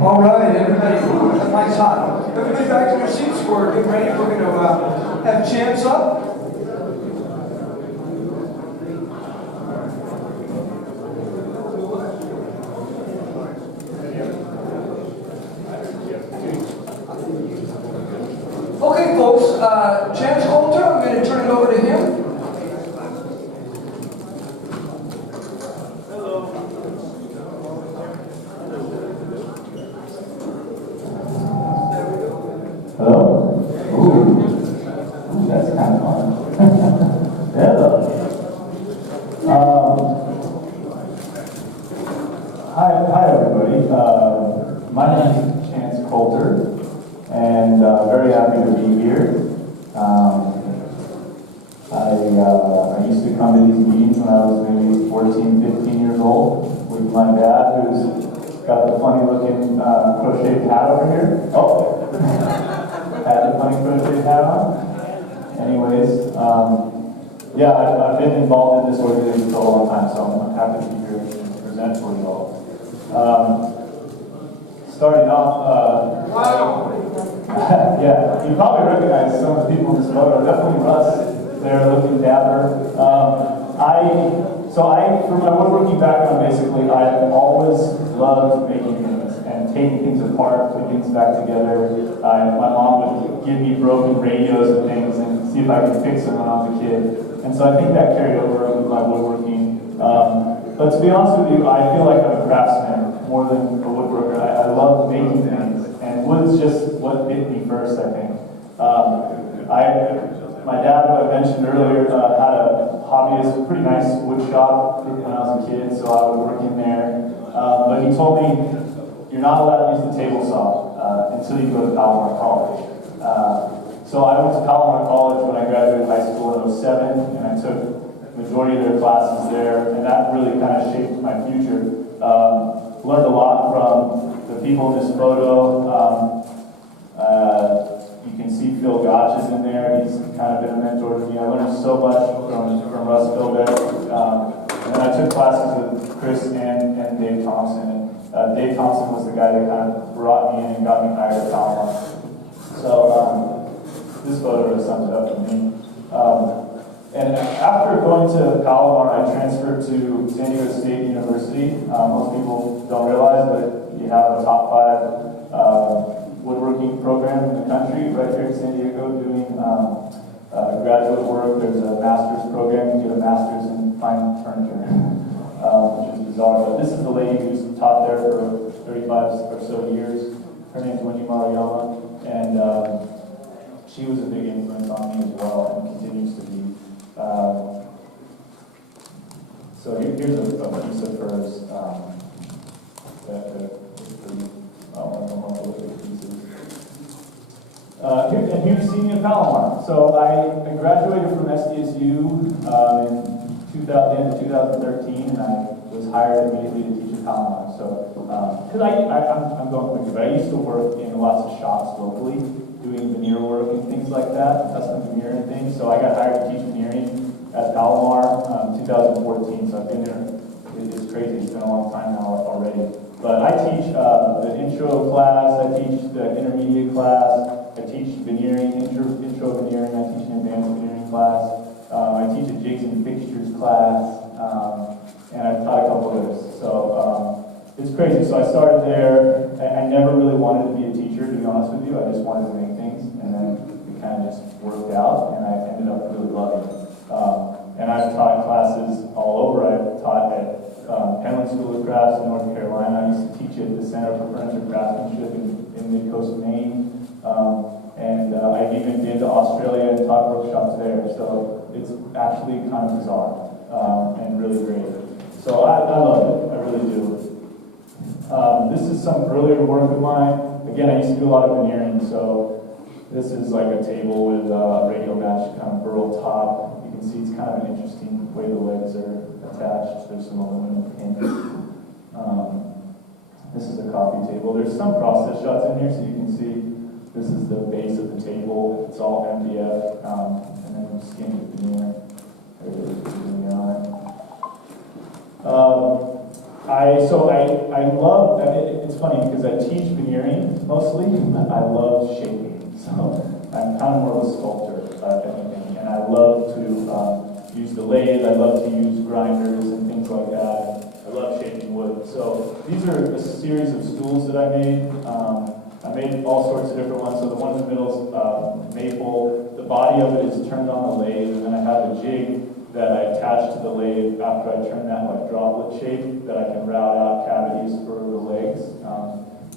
All right, everybody, that mic's hot. Everybody back to your seats. We're getting ready. We're going to have Chance up. Okay, folks, Chance Coalter, I'm going to turn it over to him. Hello? Ooh, that's kind of fun. Hello. Hi everybody. My name is Chance Coalter, and very happy to be here. I used to come to these meetings when I was maybe 14, 15 years old with my dad, who's got the funny looking crocheted hat over here. Oh! Had the funny crochet hat on. Anyways, yeah, I've been involved in this organization for a long time, so I'm happy to be here to present for you all. Starting off, yeah, you probably recognize some of the people in this photo. Definitely Russ there, looking dapper. From my woodworking background, basically, I've always loved making things and taking things apart, putting things back together. My mom would give me broken radios and things and see if I could fix them when I was a kid. And so I think that carried over with my woodworking. But to be honest with you, I feel like I'm a craftsman more than a woodworker. I love making things, and wood's just what bit me first, I think. My dad, who I mentioned earlier, had a hobbyist, pretty nice wood shop when I was a kid, so I would work in there. But he told me, you're not allowed to use the table saw until you go to Palomar College. So I went to Palomar College when I graduated high school in '07, and I took the majority of their classes there, and that really kind of shaped my future. Learned a lot from the people in this photo. You can see Phil Gotch is in there. He's kind of been a mentor to me. I learned so much from Russ Philbeck. And then I took classes with Chris and Dave Thompson. And Dave Thompson was the guy that kind of brought me in and got me hired at Palomar. So this photo really sums it up for me. And after going to Palomar, I transferred to San Diego State University. Most people don't realize, but you have a top 5 woodworking program in the country right here in San Diego doing graduate work. There's a master's program. You get a master's in fine furniture, which is bizarre. But this is the lady who's taught there for 35 or so years. Her name's Wendy Maruyama, and she was a big influence on me as well, and continues to be. So here's a piece of hers that is pretty, I don't know if look at pieces. And here you see me at Palomar. So I graduated from SDSU in the end of 2013, and I was hired immediately to teach at Palomar. So, because I'm going quickly, but I used to work in lots of shops locally, doing veneer work and things like that, custom veneer and things. So I got hired to teach veneering at Palomar 2014. So I've been there. It's crazy. It's been a long time now already. But I teach the intro class. I teach the intermediate class. I teach veneering, intro veneering. I teach an advanced veneering class. I teach a jigs and fixtures class. And I've taught a couple others. So it's crazy. So I started there. I never really wanted to be a teacher, to be honest with you. I just wanted to make things. And then it kind of just worked out. And I ended up really loving it. And I've taught classes all over. I've taught at Penland School of Crafts in North Carolina. I used to teach at the Center for Furniture Craftsmanship in Mid-Coast Maine. And I've even been to Australia and taught workshops there. So it's actually kind of bizarre and really great. So I love it. I really do. This is some earlier work of mine. Again, I used to do a lot of veneering. So this is like a table with a radio match kind of burl top. You can see it's kind of an interesting way the legs are attached. There's some aluminum pins. This is a coffee table. There's some process shots in here, so you can see this is the base of the table. It's all MDF, and then we skin with veneer. There it is, veneer on it. I love, it's funny because I teach veneering mostly, but I love shaping. So I'm kind of more of a sculptor, if anything, and I love to use the lathe. I love to use grinders and things like that. I love shaping wood. So these are a series of stools that I made. I made all sorts of different ones. So the one in the middle is maple. The body of it is turned on the lathe, and then I have a jig that I attach to the lathe after I turn that like droplet shape that I can route out cavities for the legs.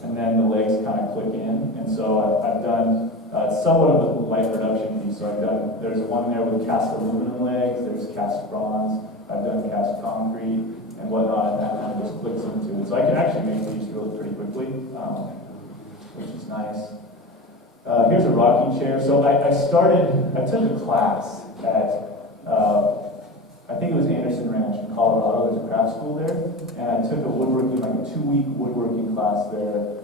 And then the legs kind of click in. And so I've done somewhat of a light production piece. So there's one there with cast aluminum legs, there's cast bronze, I've done cast concrete and whatnot, and that kind of just clicks into it. So I can actually make these really pretty quickly, which is nice. Here's a rocking chair. So I took a class at, I think it was Anderson Ranch in Colorado. There's a craft school there, and I took a woodworking, like a 2-week woodworking class there,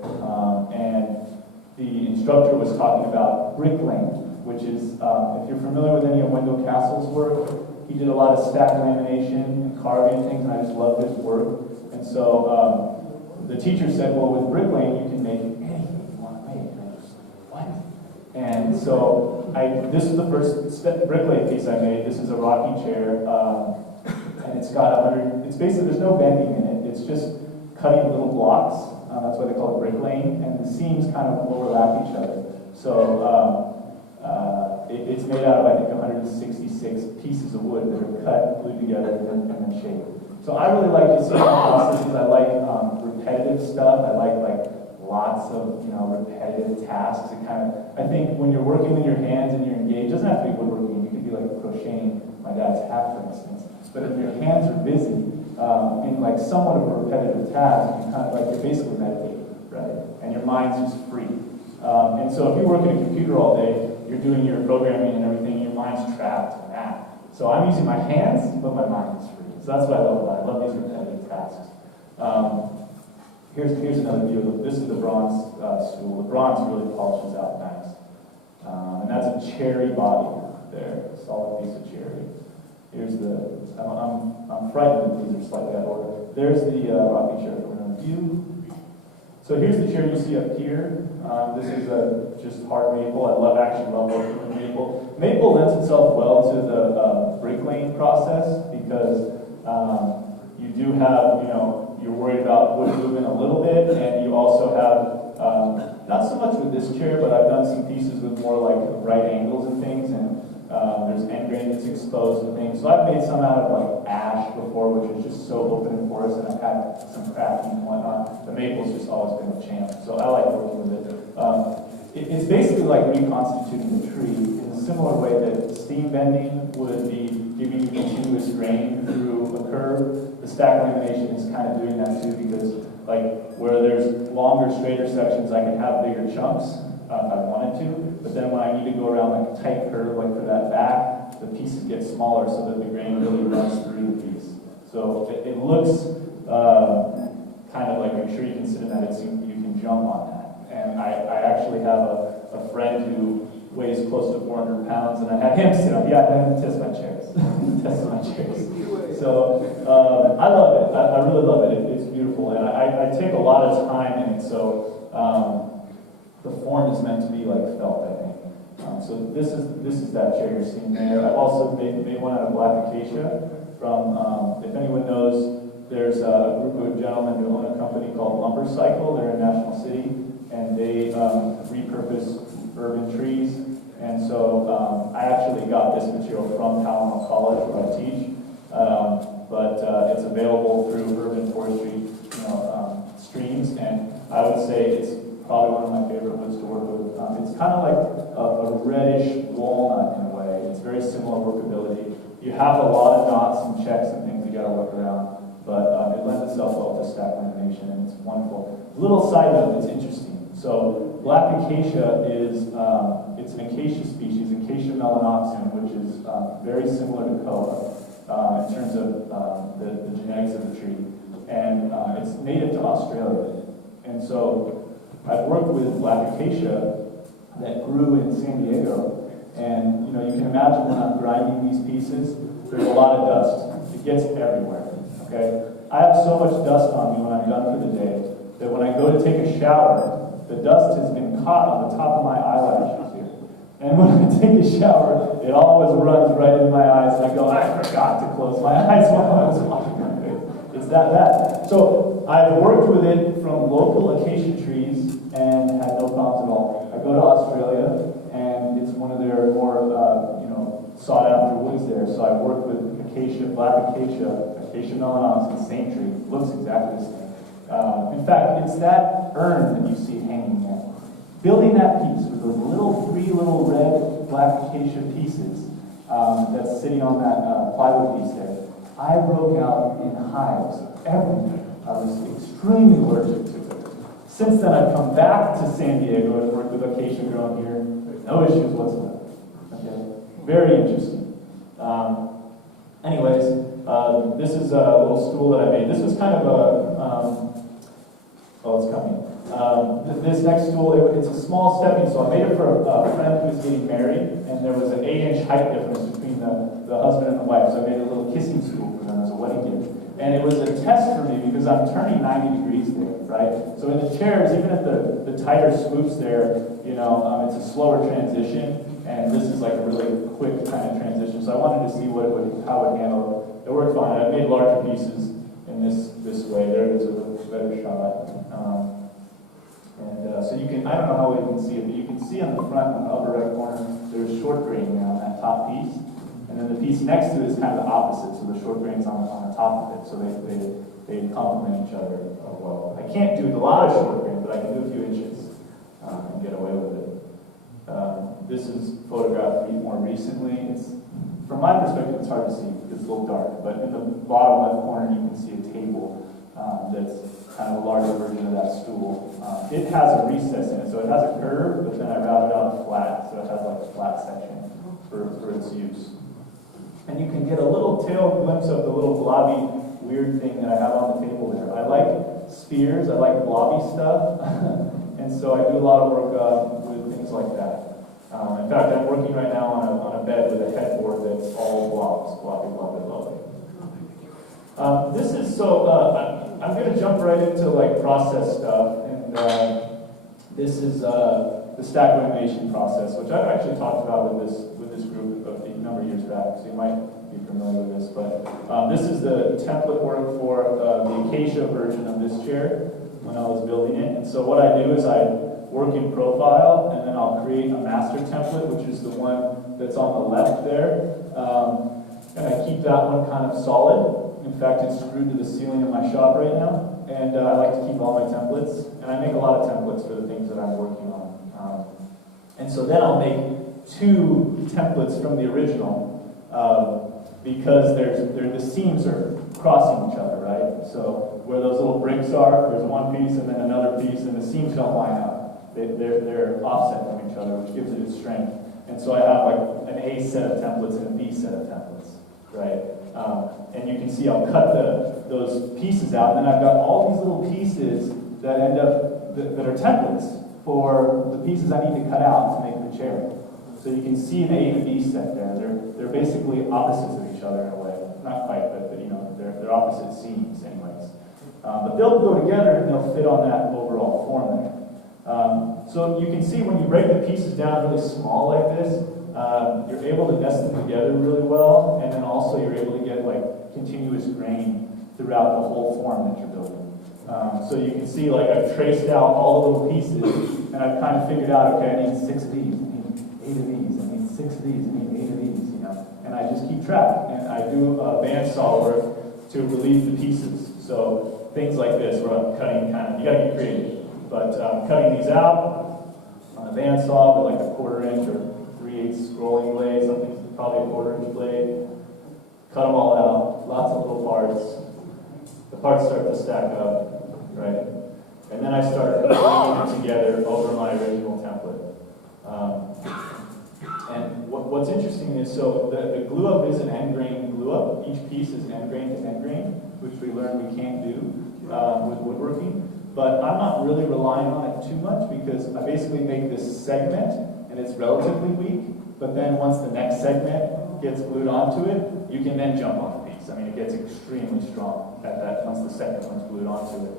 and the instructor was talking about bricklaying, which is, if you're familiar with any of Wendell Castle's work, he did a lot of stack lamination and carving and things, and I just love his work. And so the teacher said, well, with bricklaying, you can make anything you want to make. And I was like, what? And so this is the first bricklay piece I made. This is a rocking chair, and it's got it's basically, there's no bending in it. It's just cutting little blocks. That's why they call it bricklaying, and the seams kind of overlap each other. So it's made out of, I think, 166 pieces of wood that are cut, glued together, and then shaped. So I really like to see processes. I like repetitive stuff. I like lots of repetitive tasks. It kind of, I think when you're working with your hands and you're engaged, it doesn't have to be woodworking. You could be like crocheting my dad's hat, for instance. But if your hands are busy in like somewhat of a repetitive task, you kind of like, you're basically meditating, right? And your mind's just free. And so if you work at a computer all day, you're doing your programming and everything, your mind's trapped in that. So I'm using my hands, but my mind is free. So that's what I love about it. I love these repetitive tasks. Here's another view of this is the bronze stool. The bronze really polishes out nice. And that's a cherry body there, a solid piece of cherry. Here's the, I'm frightened that these are slightly out of order. There's the rocking chair from another view. So here's the chair you see up here. This is just hard maple. I actually love working with maple. Maple lends itself well to the bricklaying process because you do have, you're worried about wood movement a little bit, and you also have, not so much with this chair, but I've done some pieces with more like right angles and things, and there's end grain that's exposed and things. So I've made some out of like ash before, which is just so open and porous, and I've had some crafting and whatnot. The maple's just always been a champ, so I like working with it. it's basically like reconstituting the tree in a similar way that steam bending would be giving you continuous grain through a curve. The stack lamination is kind of doing that too, because like where there's longer, straighter sections, I can have bigger chunks if I wanted to, but then when I need to go around like a tight curve, like for that back, the pieces get smaller so that the grain really runs through the piece. So it looks kind of like, I'm sure you can sit in that, you can jump on that. And I actually have a friend who weighs close to 400 pounds, and I had him sit on, yeah, I had him test my chairs. Test my chairs. So I love it. I really love it. It's beautiful, and I take a lot of time in it. So the form is meant to be like felt, I think. So this is that chair you're seeing there. I've also made one out of black acacia from, if anyone knows, there's a group of gentlemen who own a company called Lumber Cycle. They're in National City, and they repurpose urban trees. And so I actually got this material from Palomar College, where I teach, but it's available through urban forestry, streams. And I would say it's probably one of my favorite woods to work with. It's kind of like a reddish walnut in a way. It's very similar workability. You have a lot of knots and checks and things you got to work around, but it lends itself well to stack lamination, and it's wonderful. Little side note that's interesting. So black acacia is it's an acacia species, Acacia melanopsin, which is very similar to koa in terms of the genetics of the tree, and it's native to Australia. And so I've worked with black acacia that grew in San Diego, and you can imagine when I'm grinding these pieces, there's a lot of dust. It gets everywhere. Okay, I have so much dust on me when I'm done for the day that when I go to take a shower, the dust has been caught on the top of my eyelashes here. And when I take a shower, it always runs right in my eyes, and I go, I forgot to close my eyes while I was washing my face. It's that bad. So I've worked with it from local acacia trees and had no problems at all. I go to Australia, and it's one of their more sought after woods there. So I've worked with acacia, black acacia, Acacia melanopsin, same tree. It looks exactly the same. In fact, it's that urn that you see hanging there. Building that piece with those three little red black acacia pieces that's sitting on that plywood piece there, I broke out in hives everywhere. I was extremely allergic to it. Since then, I've come back to San Diego and worked with acacia grown here. No issues whatsoever. Okay, very interesting. Anyways, this is a little stool that I made. This was kind of it's coming. This next stool, it's a small stepping stool. I made it for a friend who was getting married, and there was an 8-inch height difference between the husband and the wife, so I made a little kissing stool for them as a wedding gift. And it was a test for me because I'm turning 90 degrees there, right? So in the chairs, even at the tighter swoops there, it's a slower transition, and this is like a really quick kind of transition. So I wanted to see how it would handle. It worked fine. I made larger pieces in this way. There is a better shot. So you can, I don't know how you can see it, but you can see on the front, on the upper right corner, there's short grain there on that top piece. And then the piece next to it is kind of the opposite, so the short grain's on the top of it, so they complement each other well. I can't do a lot of short grain, but I can do a few inches and get away with it. This is photographed more recently. From my perspective, it's hard to see because it's a little dark, but in the bottom left corner, you can see a table that's kind of a larger version of that stool. It has a recess in it, so it has a curve, but then I routed out flat, so it has like a flat section for its use. And you can get a little tail glimpse of the little blobby weird thing that I have on the table there. I like spheres, I like blobby stuff, and so I do a lot of work with things like that. In fact, I'm working right now on a bed with a headboard that's all blobs, blobby, blobby, blobby. This is I'm going to jump right into like process stuff, and this is the stack lamination process, which I've actually talked about with this group a number of years back, so you might be familiar with this. But this is the template work for the acacia version of this chair when I was building it. And so what I do is I work in profile, and then I'll create a master template, which is the one that's on the left there, and I keep that one kind of solid. In fact, it's screwed to the ceiling of my shop right now, and I like to keep all my templates, and I make a lot of templates for the things that I'm working on. And so then I'll make 2 templates from the original because the seams are crossing each other, right? So where those little bricks are, there's one piece and then another piece, and the seams don't line up. They're offset from each other, which gives it its strength. And so I have like an A set of templates and a B set of templates, right? And you can see I'll cut those pieces out, and then I've got all these little pieces that end up, that are templates for the pieces I need to cut out to make the chair. So you can see an A and a B set there. They're basically opposites of each other in a way. Not quite, but you know, they're opposite seams anyways. But they'll go together and they'll fit on that overall form there. So you can see when you break the pieces down really small like this, you're able to nest them together really well, and then also you're able to get like continuous grain throughout the whole form that you're building. So you can see like I've traced out all the little pieces, and I've kind of figured out, okay, I need 6 of these, I need 8 of these, I need 6 of these, I need 8 of these, you know, and I just keep track, and I do bandsaw work to relieve the pieces. So things like this, where I'm cutting you gotta get creative, but I'm cutting these out on a bandsaw with like a 1/4 inch or 3/8 scrolling blade, something probably a 1/4 inch blade. Cut them all out, lots of little parts. The parts start to stack up, right? And then I start bringing it together over my original template. And what's interesting is, so the glue up is an end grain glue up. Each piece is end grain to end grain, which we learned we can't do with woodworking. But I'm not really relying on it too much because I basically make this segment and it's relatively weak. But then once the next segment gets glued onto it, you can then jump on the piece. I mean, it gets extremely strong at that once the second one's glued onto it.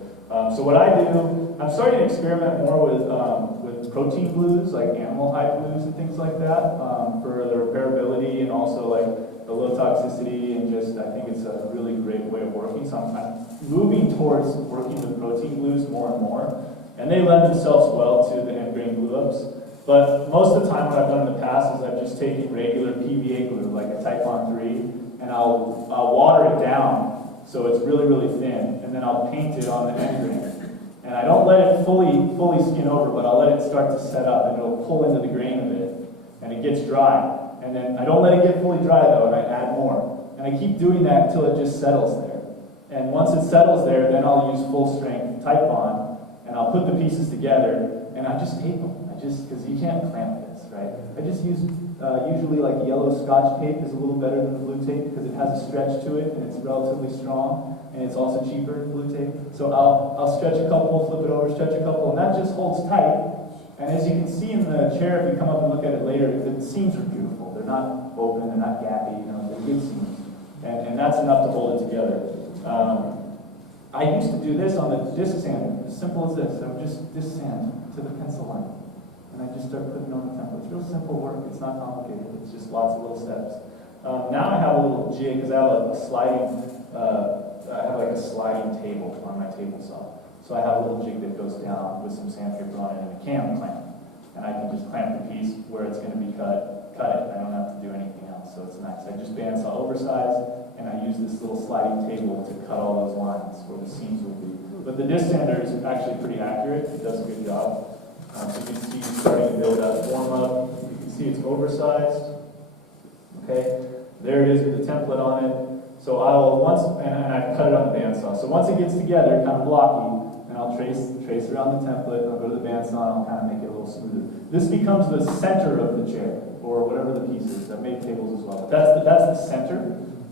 So what I do, I'm starting to experiment more with protein glues, like animal hide glues and things like that, for the repairability and also like the low toxicity, and just I think it's a really great way of working. So I'm moving towards working with protein glues more and more, and they lend themselves well to the end grain glue ups. But most of the time what I've done in the past is I've just taken regular PVA glue, like a Typon 3, and I'll water it down so it's really, really thin, and then I'll paint it on the end grain. And I don't let it fully skin over, but I'll let it start to set up, and it'll pull into the grain a bit, and it gets dry. And then I don't let it get fully dry though, and I add more. And I keep doing that until it just settles there. And once it settles there, then I'll use full strength Typon, and I'll put the pieces together, and I just tape them. Because you can't clamp this, right? I just use usually like yellow Scotch tape is a little better than the blue tape because it has a stretch to it and it's relatively strong, and it's also cheaper than blue tape. So I'll stretch a couple, flip it over, stretch a couple, and that just holds tight. And as you can see in the chair, if you come up and look at it later, the seams are beautiful. They're not open, they're not gappy, you know, they're good seams. And that's enough to hold it together. I used to do this on the disc sander, as simple as this. I would just disc sand to the pencil line. And I just start putting on the template. It's real simple work. It's not complicated. It's just lots of little steps. Now I have a little jig because I have a sliding. I have like a sliding table on my table saw. So I have a little jig that goes down with some sandpaper on it and a cam clamp, and I can just clamp the piece where it's going to be cut it. I don't have to do anything else. So it's nice. I just bandsaw oversized, and I use this little sliding table to cut all those lines where the seams will be. But the disc sander is actually pretty accurate. It does a good job. So you can see it's starting to build that form up. You can see it's oversized. Okay, there it is with the template on it. So and I cut it on the bandsaw. So once it gets together, kind of blocky, and I'll trace around the template, and I'll go to the bandsaw, and I'll kind of make it a little smoother. This becomes the center of the chair, or whatever the piece is. I've made tables as well. But that's the center,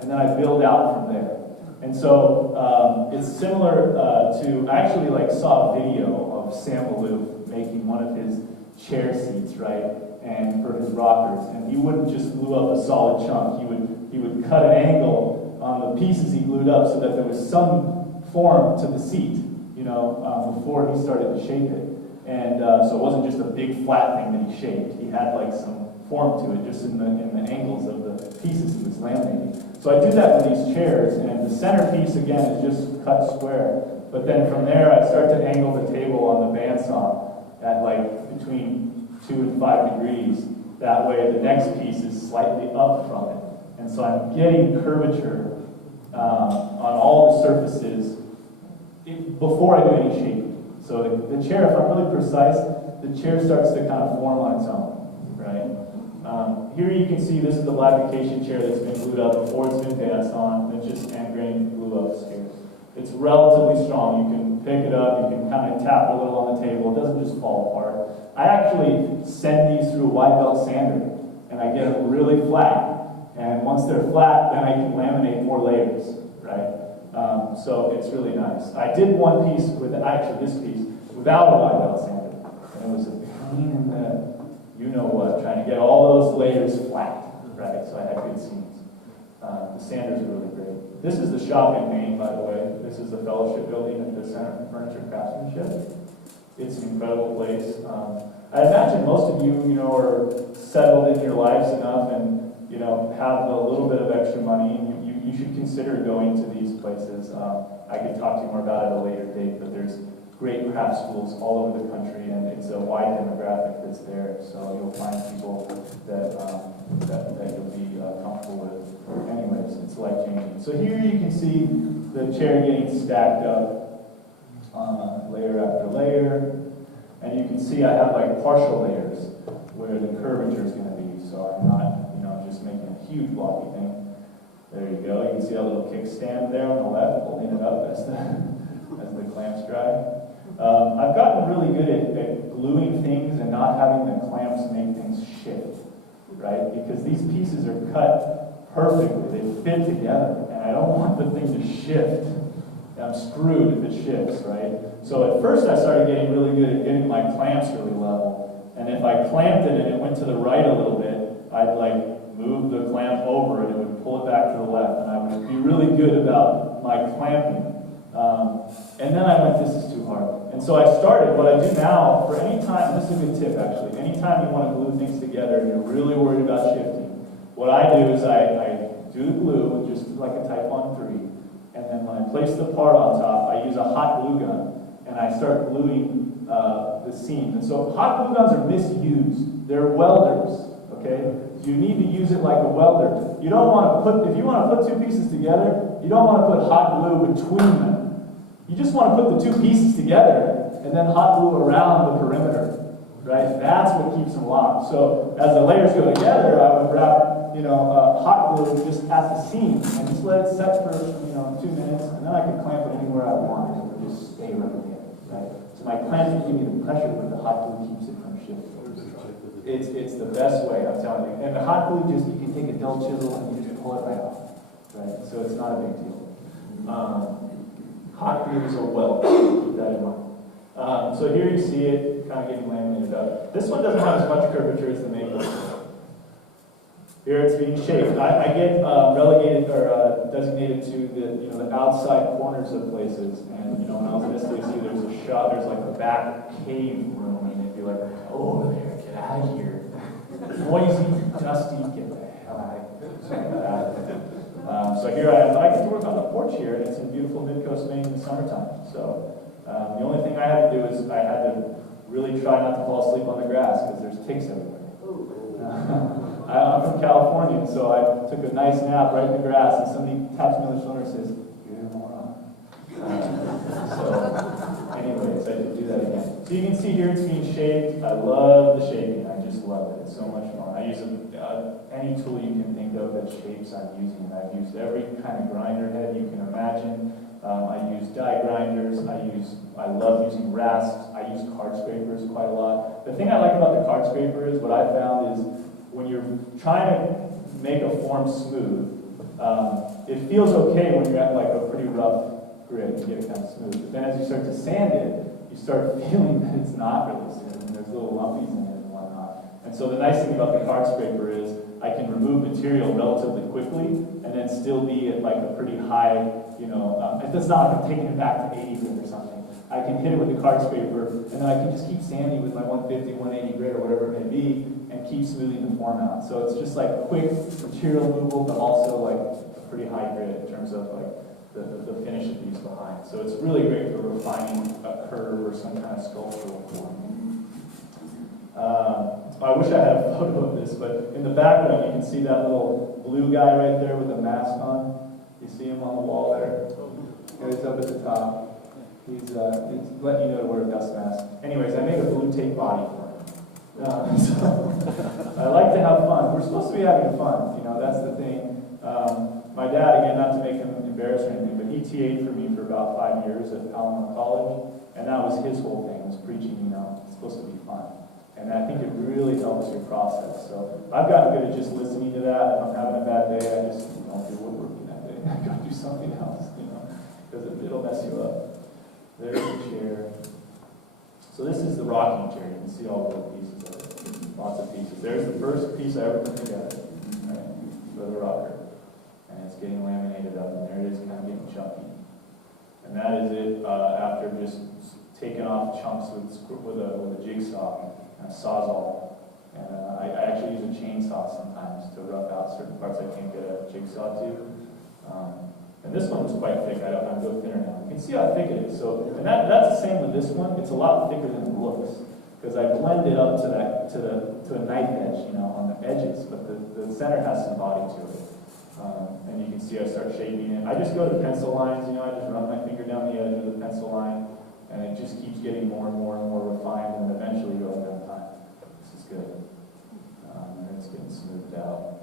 and then I build out from there. And so it's similar to, I actually saw a video of Sam Maloof making one of his chair seats, right, and for his rockers, and he wouldn't just glue up a solid chunk. He would cut an angle on the pieces he glued up so that there was some form to the seat, you know, before he started to shape it. And so it wasn't just a big flat thing that he shaped. He had like some form to it, just in the angles of the pieces he was laminating. So I do that with these chairs, and the centerpiece again is just cut square. But then from there, I start to angle the table on the bandsaw at like between 2 and 5 degrees. That way the next piece is slightly up from it. And so I'm getting curvature on all the surfaces before I do any shaping. So the chair, if I'm really precise, the chair starts to kind of form on its own, right? Here you can see this is the fabrication chair that's been glued up before it's been danced on. It's just hand grain glue up here. It's relatively strong. You can pick it up, you can kind of tap a little on the table. It doesn't just fall apart. I actually send these through a white belt sander, and I get them really flat. And once they're flat, then I can laminate more layers, right? So it's really nice. I did one piece with, actually this piece, without a white belt sander. And it was a pain in the, you know what, trying to get all those layers flat, right? So I had good seams. The sanders are really great. This is the shop in Maine, by the way. This is the fellowship building at the Center for Furniture Craftsmanship. It's an incredible place. I imagine most of you, are settled in your lives enough and, have a little bit of extra money. You should consider going to these places. I could talk to you more about it at a later date, but there's great craft schools all over the country, and it's a wide demographic that's there. So you'll find people that you'll be comfortable with. Anyways, it's life-changing. So here you can see the chair getting stacked up, layer after layer, and you can see I have like partial layers where the curvature is going to be. So I'm not, just making a huge blocky thing. There you go. You can see that little kickstand there on the left, holding it up as the clamps dry. I've gotten really good at gluing things and not having the clamps make things shift, right? Because these pieces are cut perfectly. They fit together, and I don't want the thing to shift. I'm screwed if it shifts, right? So at first I started getting really good at getting my clamps really level. And if I clamped it and it went to the right a little bit, I'd like move the clamp over and it would pull it back to the left. And I would be really good about my clamping. And then I went, this is too hard. And so I started, what I do now, for any time, this is a good tip actually, anytime you want to glue things together and you're really worried about shifting, what I do is I do the glue, just like a Type 1-3, and then when I place the part on top, I use a hot glue gun, and I start gluing the seams. And so hot glue guns are misused. They're welders, okay? You need to use it like a welder. You don't want to put, if you want to put two pieces together, you don't want to put hot glue between them. You just want to put the two pieces together and then hot glue around the perimeter, right? That's what keeps them locked. So as the layers go together, I would wrap, hot glue just at the seam and just let it set for, 2 minutes, and then I can clamp it anywhere I want. It would just stay right there, right? So my clamping gives me the pressure, but the hot glue keeps it from shifting. It's the best way, I'm telling you. And the hot glue, you can take a dull chisel and you just pull it right off, right? So it's not a big deal. Hot glue is a weld, keep that in mind. So here you see it kind of getting laminated up. This one doesn't have as much curvature as the maple. Here it's being shaped. I get relegated or designated to the outside corners of places. And when I was in Italy, there's a shop, there's like a back cave room, and they'd be like, "Go over there, get out of here, noisy, dusty, get the hell out of here." So here I get to work on the porch here, and it's in beautiful Mid-Coast Maine in the summertime. So the only thing I had to do is I had to really try not to fall asleep on the grass because there's ticks everywhere. I'm from California, so I took a nice nap right in the grass, and somebody taps me on the shoulder and says, "You're a moron." So anyways, I did do that again. So you can see here it's being shaped. I love the shaping. I just love it. It's so much fun. I use any tool you can think of that shapes I'm using. I've used every kind of grinder head you can imagine. I use die grinders. I love using rasps. I use card scrapers quite a lot. The thing I like about the card scraper is what I found is when you're trying to make a form smooth, it feels okay when you're at like a pretty rough grid and get it kind of smooth. But then as you start to sand it, you start feeling that it's not really smooth and there's little lumpies in it and whatnot. And so the nice thing about the card scraper is I can remove material relatively quickly and then still be at like a pretty high, it's not like I'm taking it back to 80 grit or something. I can hit it with the card scraper and then I can just keep sanding with my 150, 180 grit or whatever it may be and keep smoothing the form out. So it's just like quick material removal, but also like a pretty high grit in terms of like the finish it leaves behind. So it's really great for refining a curve or some kind of sculptural form. I wish I had a photo of this, but in the background you can see that little blue guy right there with the mask on. You see him on the wall there? He's up at the top. He's letting you know to wear a dust mask. Anyways, I made a blue tape body for him. So I like to have fun. We're supposed to be having fun, you know, that's the thing. My dad, again, not to make him embarrassed or anything, but he TA'd for me for about 5 years at Palomar College, and that was his whole thing, was preaching, you know, it's supposed to be fun. And I think it really helps your process. So I've gotten good at just listening to that. If I'm having a bad day, I just don't do woodworking that day. I go do something else, you know, because it'll mess you up. There's the chair. So this is the rocking chair. You can see all the pieces of it. Lots of pieces. There's the first piece I ever put together, right, for the rocker. And it's getting laminated up, and there it is, kind of getting chunky. And that is it after just taking off chunks with a jigsaw and a sawzall. And I actually use a chainsaw sometimes to rough out certain parts I can't get a jigsaw to. And this one was quite thick. I'm go thinner now. You can see how thick it is. So, and that's the same with this one. It's a lot thicker than it looks because I blend it up to a knife edge, you know, on the edges. But the center has some body to it. And you can see I start shaping it. I just go to pencil lines, you know, I just run my finger down the edge of the pencil line, and it just keeps getting more and more and more refined, and eventually you'll have time. This is good. And it's getting smoothed out.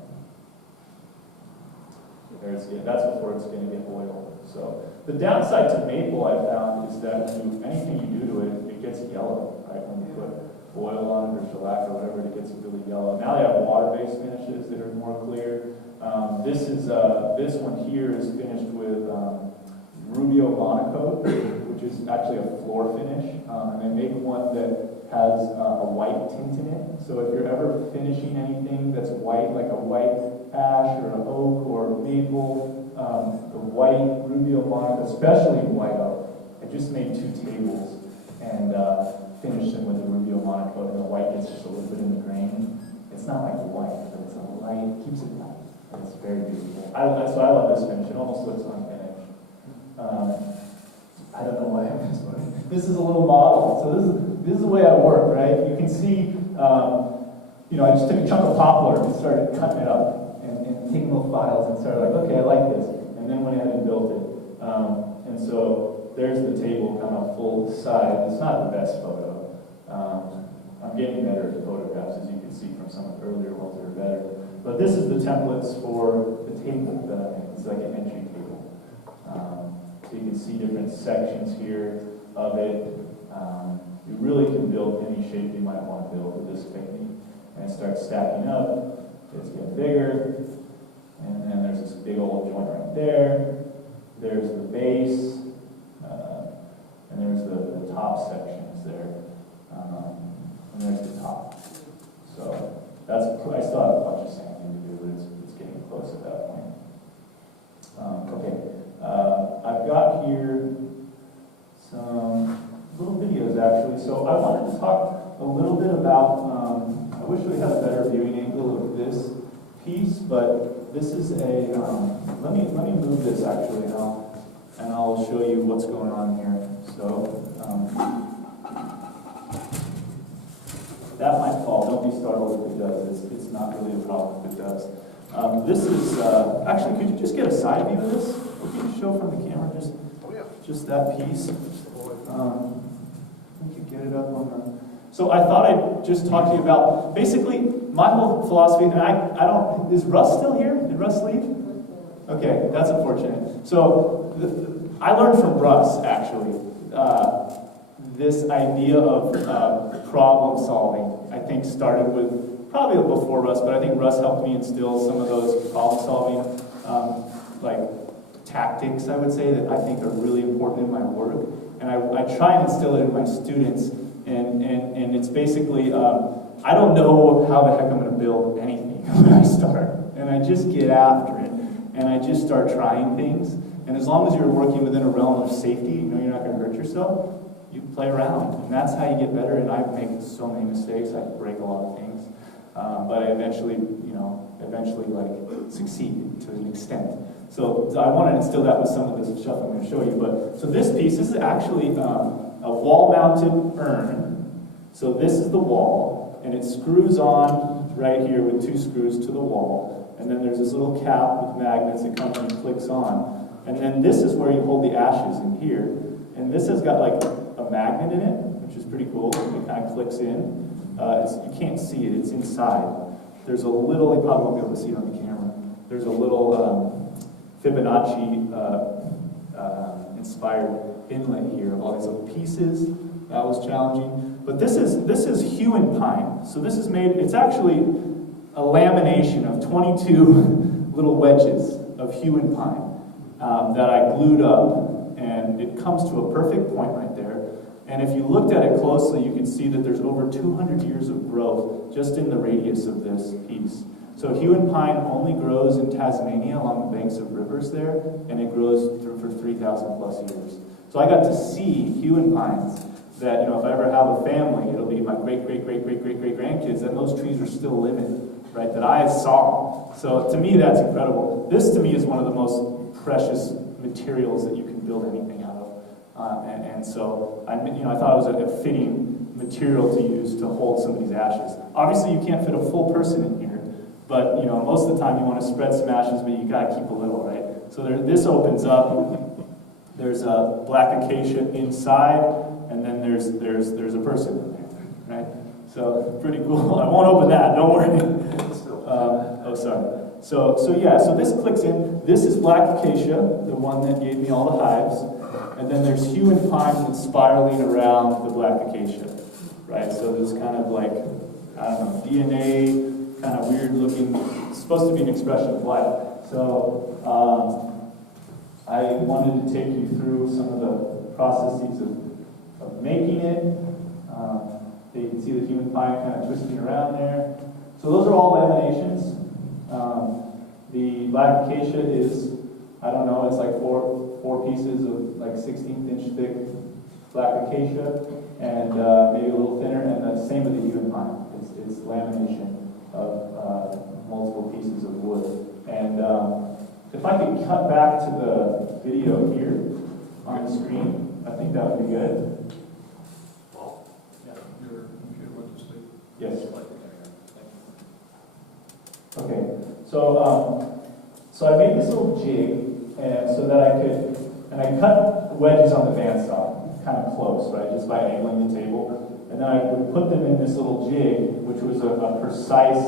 That's before it's going to get oiled. So the downside to maple I found is that anything you do to it, it gets yellow, right? When you put oil on it or shellac or whatever, it gets really yellow. Now they have water-based finishes that are more clear. This one here is finished with Rubio Monocoat, which is actually a floor finish. And they make one that has a white tint in it. So if you're ever finishing anything that's white, like a white ash or an oak or maple, the white Rubio Monocoat, especially white oak, I just made 2 tables and finished them with the Rubio Monocoat, and the white gets just a little bit in the grain. It's not like white, but it's a light, keeps it light. It's very beautiful. So I love this finish. It almost looks unfinished. I don't know why I have this one. This is a little model. So this is the way I work, right? You can see, you know, I just took a chunk of poplar and started cutting it up and taking little files and started like, okay, I like this. And then went ahead and built it. And so there's the table kind of full size. It's not the best photo. I'm getting better at photographs, as you can see from some of the earlier ones that are better. But this is the templates for the table that I made. It's like an entry table. So you can see different sections here of it. You really can build any shape you might want to build with this technique. And it starts stacking up. It's getting bigger. And then there's this big old joint right there. There's the base. And there's the top sections there. And there's the top. So I still have a bunch of sanding to do, but it's getting close at that point. Okay, I've got here some little videos actually. So I wanted to talk a little bit about, I wish we had a better viewing angle of this piece, but this is a, let me move this actually and I'll show you what's going on here. So, that might fall. Don't be startled if it does. It's not really a problem if it does. This is, actually, could you just get a side view of this? What can you show from the camera? Just that piece. We could get it up on the... So I thought I'd just talk to you about, basically, my whole philosophy, and I don't, is Russ still here? Did Russ leave? Okay, that's unfortunate. So I learned from Russ, actually, this idea of problem solving, I think started with, probably before Russ, but I think Russ helped me instill some of those problem solving, like tactics, I would say, that I think are really important in my work. And I try and instill it in my students, and it's basically, I don't know how the heck I'm going to build anything when I start. And I just get after it, and I just start trying things. And as long as you're working within a realm of safety, you know you're not going to hurt yourself, you play around, and that's how you get better. And I make so many mistakes, I break a lot of things, but I eventually, like succeed to an extent. So I want to instill that with some of this stuff I'm going to show you. But so this piece, this is actually a wall-mounted urn. So this is the wall, and it screws on right here with 2 screws to the wall, and then there's this little cap with magnets that comes and clicks on. And then this is where you hold the ashes in here. And this has got like a magnet in it, which is pretty cool. It kind of clicks in. You can't see it, it's inside. There's a little, you probably won't be able to see it on the camera. There's a little Fibonacci inspired inlet here of all these little pieces. That was challenging. But this is hewn pine. So this is made, it's actually a lamination of 22 little wedges of hewn pine that I glued up, and it comes to a perfect point right there. And if you looked at it closely, you can see that there's over 200 years of growth just in the radius of this piece. So hewn pine only grows in Tasmania along the banks of rivers there, and it grows for 3,000 plus years. So I got to see hewn pines that, you know, if I ever have a family, it'll be my great-great-great-great-great-great-grandkids, and those trees are still living, right, that I saw. So to me, that's incredible. This, to me, is one of the most precious materials that you can build anything out of. And so, I thought it was a fitting material to use to hold some of these ashes. Obviously, you can't fit a full person in here, but, you know, most of the time you want to spread some ashes, but you got to keep a little, right? So this opens up. There's a black acacia inside, and then there's a person in there, right? So pretty cool. I won't open that. Don't worry. Oh, sorry. So this clicks in. This is black acacia, the one that gave me all the hives, and then there's hewn pine that's spiraling around the black acacia, right? So there's kind of like, I don't know, DNA, kind of weird looking. It's supposed to be an expression of life. So I wanted to take you through some of the processes of making it. You can see the hewn pine kind of twisting around there. So those are all laminations. The black acacia is, I don't know, it's like four pieces of like 16th inch thick black acacia, and maybe a little thinner, and the same with the hewn pine. It's lamination of multiple pieces of wood. And if I could cut back to the video here on the screen, I think that would be good. Your computer went to sleep. Yes. Okay, so I made this little jig, and so that I could, and I cut wedges on the bandsaw, kind of close, right, just by angling the table, and then I would put them in this little jig, which was a precise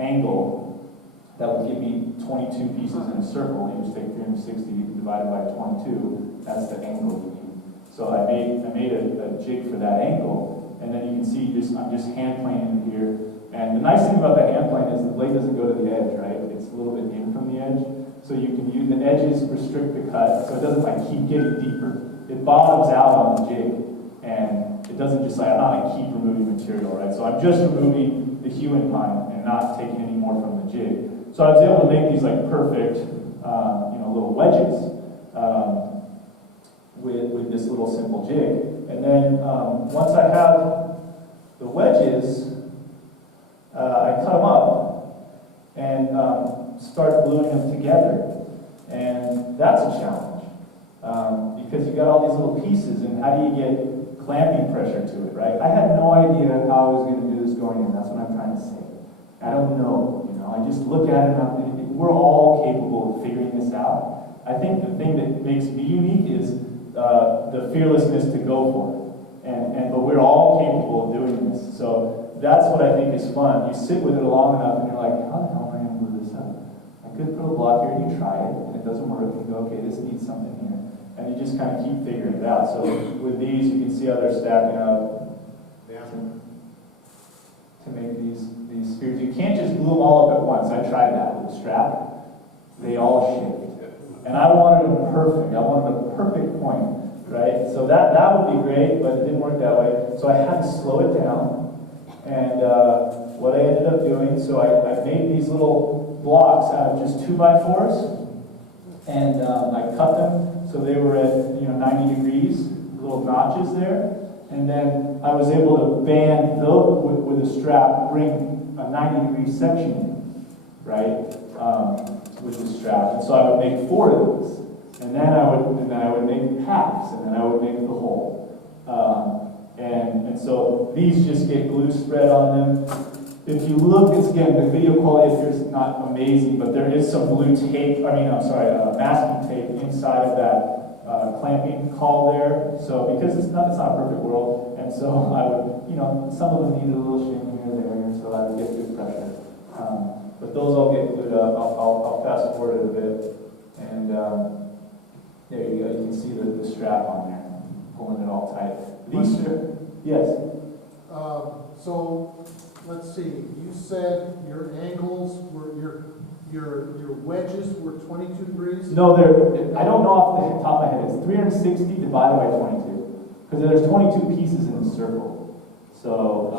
angle that would give me 22 pieces in a circle. You just take 360 divided by 22, that's the angle you need. So I made a jig for that angle, and then you can see I'm just hand planing here. And the nice thing about the hand plane is the blade doesn't go to the edge, right? It's a little bit in from the edge. So you can use the edges, restrict the cut, so it doesn't like keep getting deeper. It bottoms out on the jig, and it doesn't just like, I'm not like keep removing material, right? So I'm just removing the hewn pine and not taking any more from the jig. So I was able to make these like perfect, little wedges with this little simple jig. And then once I have the wedges, I cut them up and start gluing them together. And that's a challenge because you got all these little pieces, and how do you get clamping pressure to it, right? I had no idea how I was going to do this going in. That's what I'm trying to say. I don't know, I just look at it and we're all capable of figuring this out. I think the thing that makes me unique is the fearlessness to go for it. But we're all capable of doing this. So that's what I think is fun. You sit with it long enough and you're like, how the hell am I going to glue this up? I could put a block here and you try it and it doesn't work and you go, okay, this needs something here. And you just kind of keep figuring it out. So with these, you can see how they're stacking up to make these spheres. You can't just glue them all up at once. I tried that with the strap. They all shaped. And I wanted them perfect. I wanted a perfect point, right? So that would be great, but it didn't work that way. So I had to slow it down. And what I ended up doing, so I made these little blocks out of just 2x4s, and I cut them so they were at 90 degrees, little notches there. And then I was able to band those with a strap, bring a 90-degree section in, right, with the strap. And so I would make 4 of these, and then I would make halves, and then I would make the whole. And so these just get glue spread on them. If you look, it's again, the video quality here is not amazing, but there is some blue tape, masking tape inside of that clamping call there. So because it's not a perfect world, and so I would, some of them needed a little shimmy here or there, so I would get good pressure. But those all get glued up. I'll fast forward it a bit, and there you go. You can see the strap on there, pulling it all tight. These yes. So let's see. You said your angles were your wedges were 22 degrees. No, I don't know off the top of my head. It's 360 divided by 22 because there's 22 pieces in the circle. So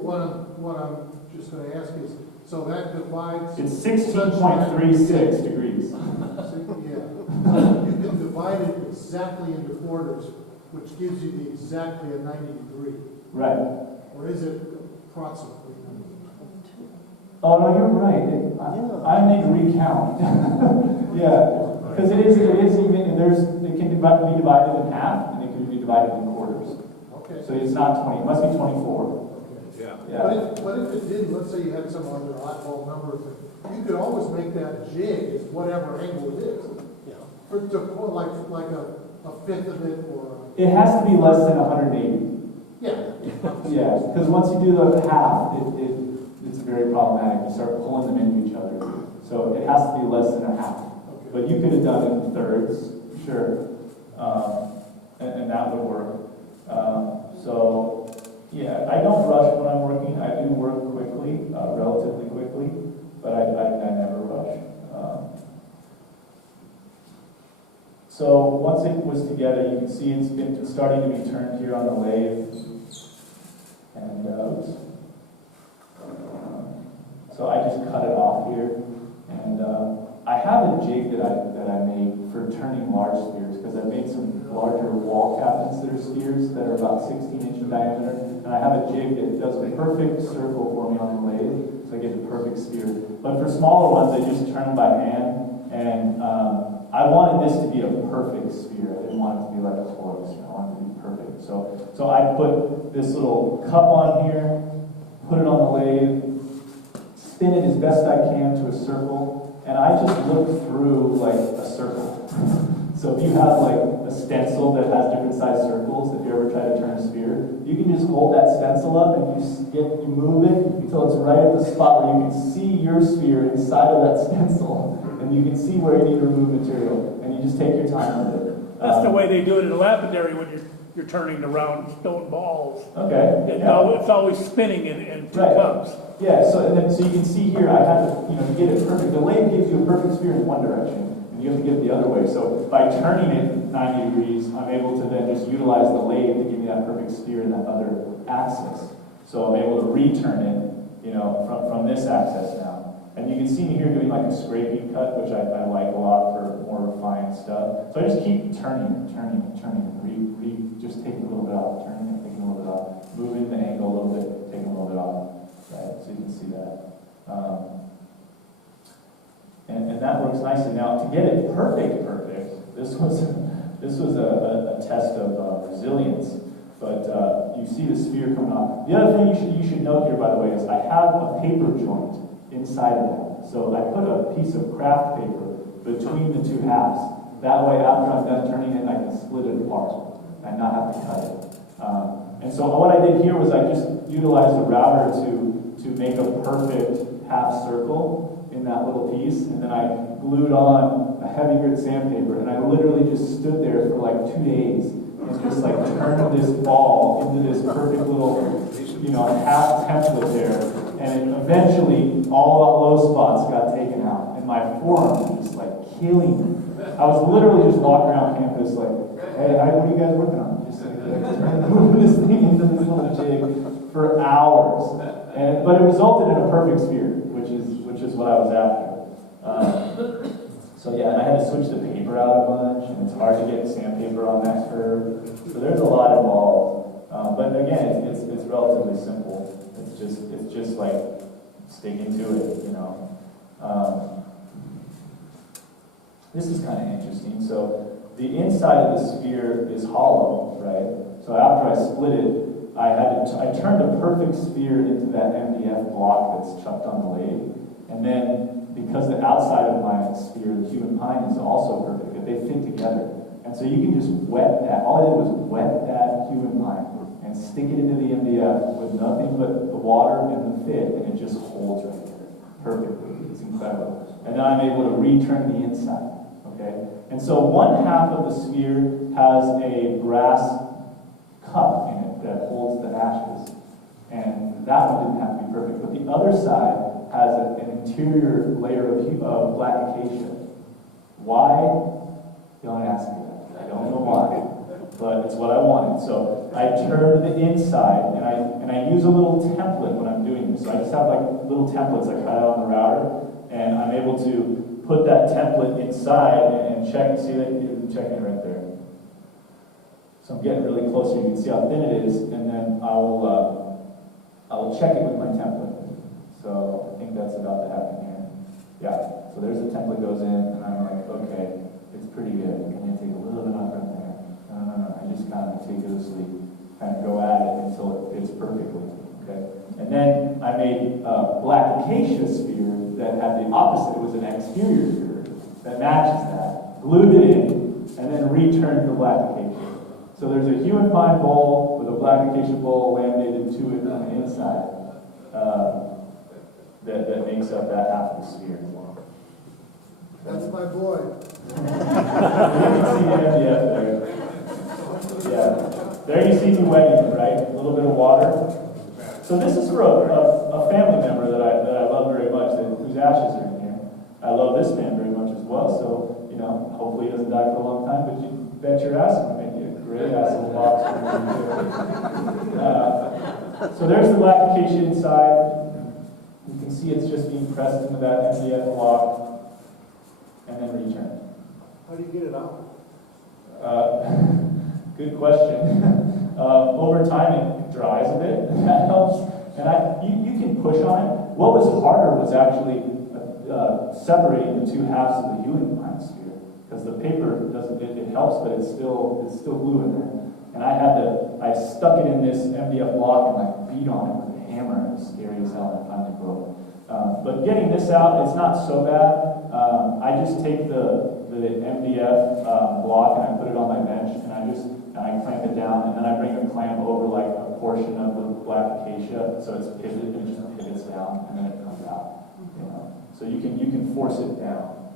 what I'm just going to ask is, so that divides. It's 16.36 degrees. Yeah. You can divide it exactly into quarters, which gives you exactly a 90 degree. Right. Or is it approximately? Oh no, you're right. I need to recount. Yeah, because it is even. It can be divided in half, and it can be divided in quarters. Okay. So it's not 20. It must be 24. Yeah. Yeah. But if it did, let's say you had some other oddball number, you could always make that jig as whatever angle it is. Yeah. Like a fifth of it, or. It has to be less than 180. Yeah. Yeah, because once you do the half, it's very problematic. You start pulling them into each other. So it has to be less than a half. Okay. But you could have done it in thirds, sure, and that would work. So yeah, I don't rush when I'm working. I do work quickly, relatively quickly, but I never rush. So once it was together, you can see it's starting to be turned here on the lathe. And so I just cut it off here, and I have a jig that I made for turning large spheres because I've made some larger wall cabinets that are spheres that are about 16-inch in diameter, and I have a jig that does a perfect circle for me on the lathe, so I get a perfect sphere. But for smaller ones, I just turn them by hand, and I wanted this to be a perfect sphere. I didn't want it to be like a toy sphere. I wanted it to be perfect. So I put this little cup on here, put it on the lathe, spin it as best I can to a circle, and I just look through like a circle. So if you have like a stencil that has different sized circles, if you ever try to turn a sphere, you can just hold that stencil up and you move it until it's right at the spot where you can see your sphere inside of that stencil, and you can see where you need to remove material, and you just take your time with it. That's the way they do it in the lapidary when you're turning the round stone balls. Okay. It's always spinning in two Right. cups. Yeah, so you can see here, I had to get it perfect. The lathe gives you a perfect sphere in one direction, and you have to get it the other way. So by turning it 90 degrees, I'm able to then just utilize the lathe to give me that perfect sphere in that other axis. So I'm able to return it, from this axis now. And you can see me here doing like a scraping cut, which I like a lot for more refined stuff. So I just keep turning, just taking a little bit off, turning and taking a little bit off, moving the angle a little bit, taking a little bit off. Right, so you can see that. And that works nicely. Now, to get it perfect, this was a test of resilience. But you see the sphere coming off. The other thing you should note here, by the way, is I have a paper joint inside of that. So I put a piece of craft paper between the two halves. That way, after I'm done turning it, I can split it apart and not have to cut it. And so what I did here was I just utilized a router to make a perfect half circle in that little piece, and then I glued on a heavy grit sandpaper, and I literally just stood there for like 2 days and just like turned this ball into this perfect little, half template there. And eventually, all the low spots got taken out, and my forearm was just like killing me. I was literally just walking around campus like, hey, what are you guys working on? Just like moving this thing into this little jig for hours. But it resulted in a perfect sphere, which is what I was after. So yeah, and I had to switch the paper out a bunch, and it's hard to get sandpaper on that curve. So there's a lot involved. But again, it's relatively simple. It's just like sticking to it, This is kind of interesting. So the inside of the sphere is hollow, right? So after I split it, I turned a perfect sphere into that MDF block that's chucked on the lathe. And then because the outside of my sphere, the human pine, is also perfect, they fit together. And so you can just wet that. All I did was wet that human pine and stick it into the MDF with nothing but the water and the fit, and it just holds right there perfectly. It's incredible. And then I'm able to return the inside. Okay? And so one half of the sphere has a brass cup in it that holds the ashes. And that one didn't have to be perfect. But the other side has an interior layer of black acacia. Why? Don't ask me that. I don't know why. But it's what I wanted. So I turned the inside, and I use a little template when I'm doing this. So I just have like little templates I cut out on the router, and I'm able to put that template inside and check. See that? You're checking it right there. So I'm getting really close here. You can see how thin it is, and then I will check it with my template. So I think that's about to happen here. Yeah. So there's the template goes in, and I'm like, okay, it's pretty good. I'm gonna take a little bit off right there. No. I just kind of meticulously kind of go at it until it fits perfectly. Okay. And then I made a black acacia sphere that had the opposite. It was an exterior sphere that matches that. Glued it in, and then returned the black acacia. So there's a human pine bowl with a black acacia bowl laminated to it on the inside that makes up that half of the sphere. That's my boy. You can see the MDF there. Yeah. There you see me wetting it, right? A little bit of water. So this is for a family member that I love very much, whose ashes are in here. I love this man very much as well. So, you know, hopefully he doesn't die for a long time, but you bet your ass I'm going to make you a great ass little box. So there's the black acacia inside. You can see it's just being pressed into that MDF block and then returned. How do you get it out? Good question. Over time it dries a bit, and that helps. And you can push on it. What was harder was actually separating the two halves of the hewing pine sphere, because the paper doesn't. It helps, but it's still glue in there. And I stuck it in this MDF block and I beat on it with a hammer. It was scary as hell, and it finally broke. But getting this out, it's not so bad. I just take the MDF block and I put it on my bench, and I clamp it down, and then I bring a clamp over like a portion of the black acacia, so it's pivoted, and it just pivots down, and then it comes out. You know? So you can force it down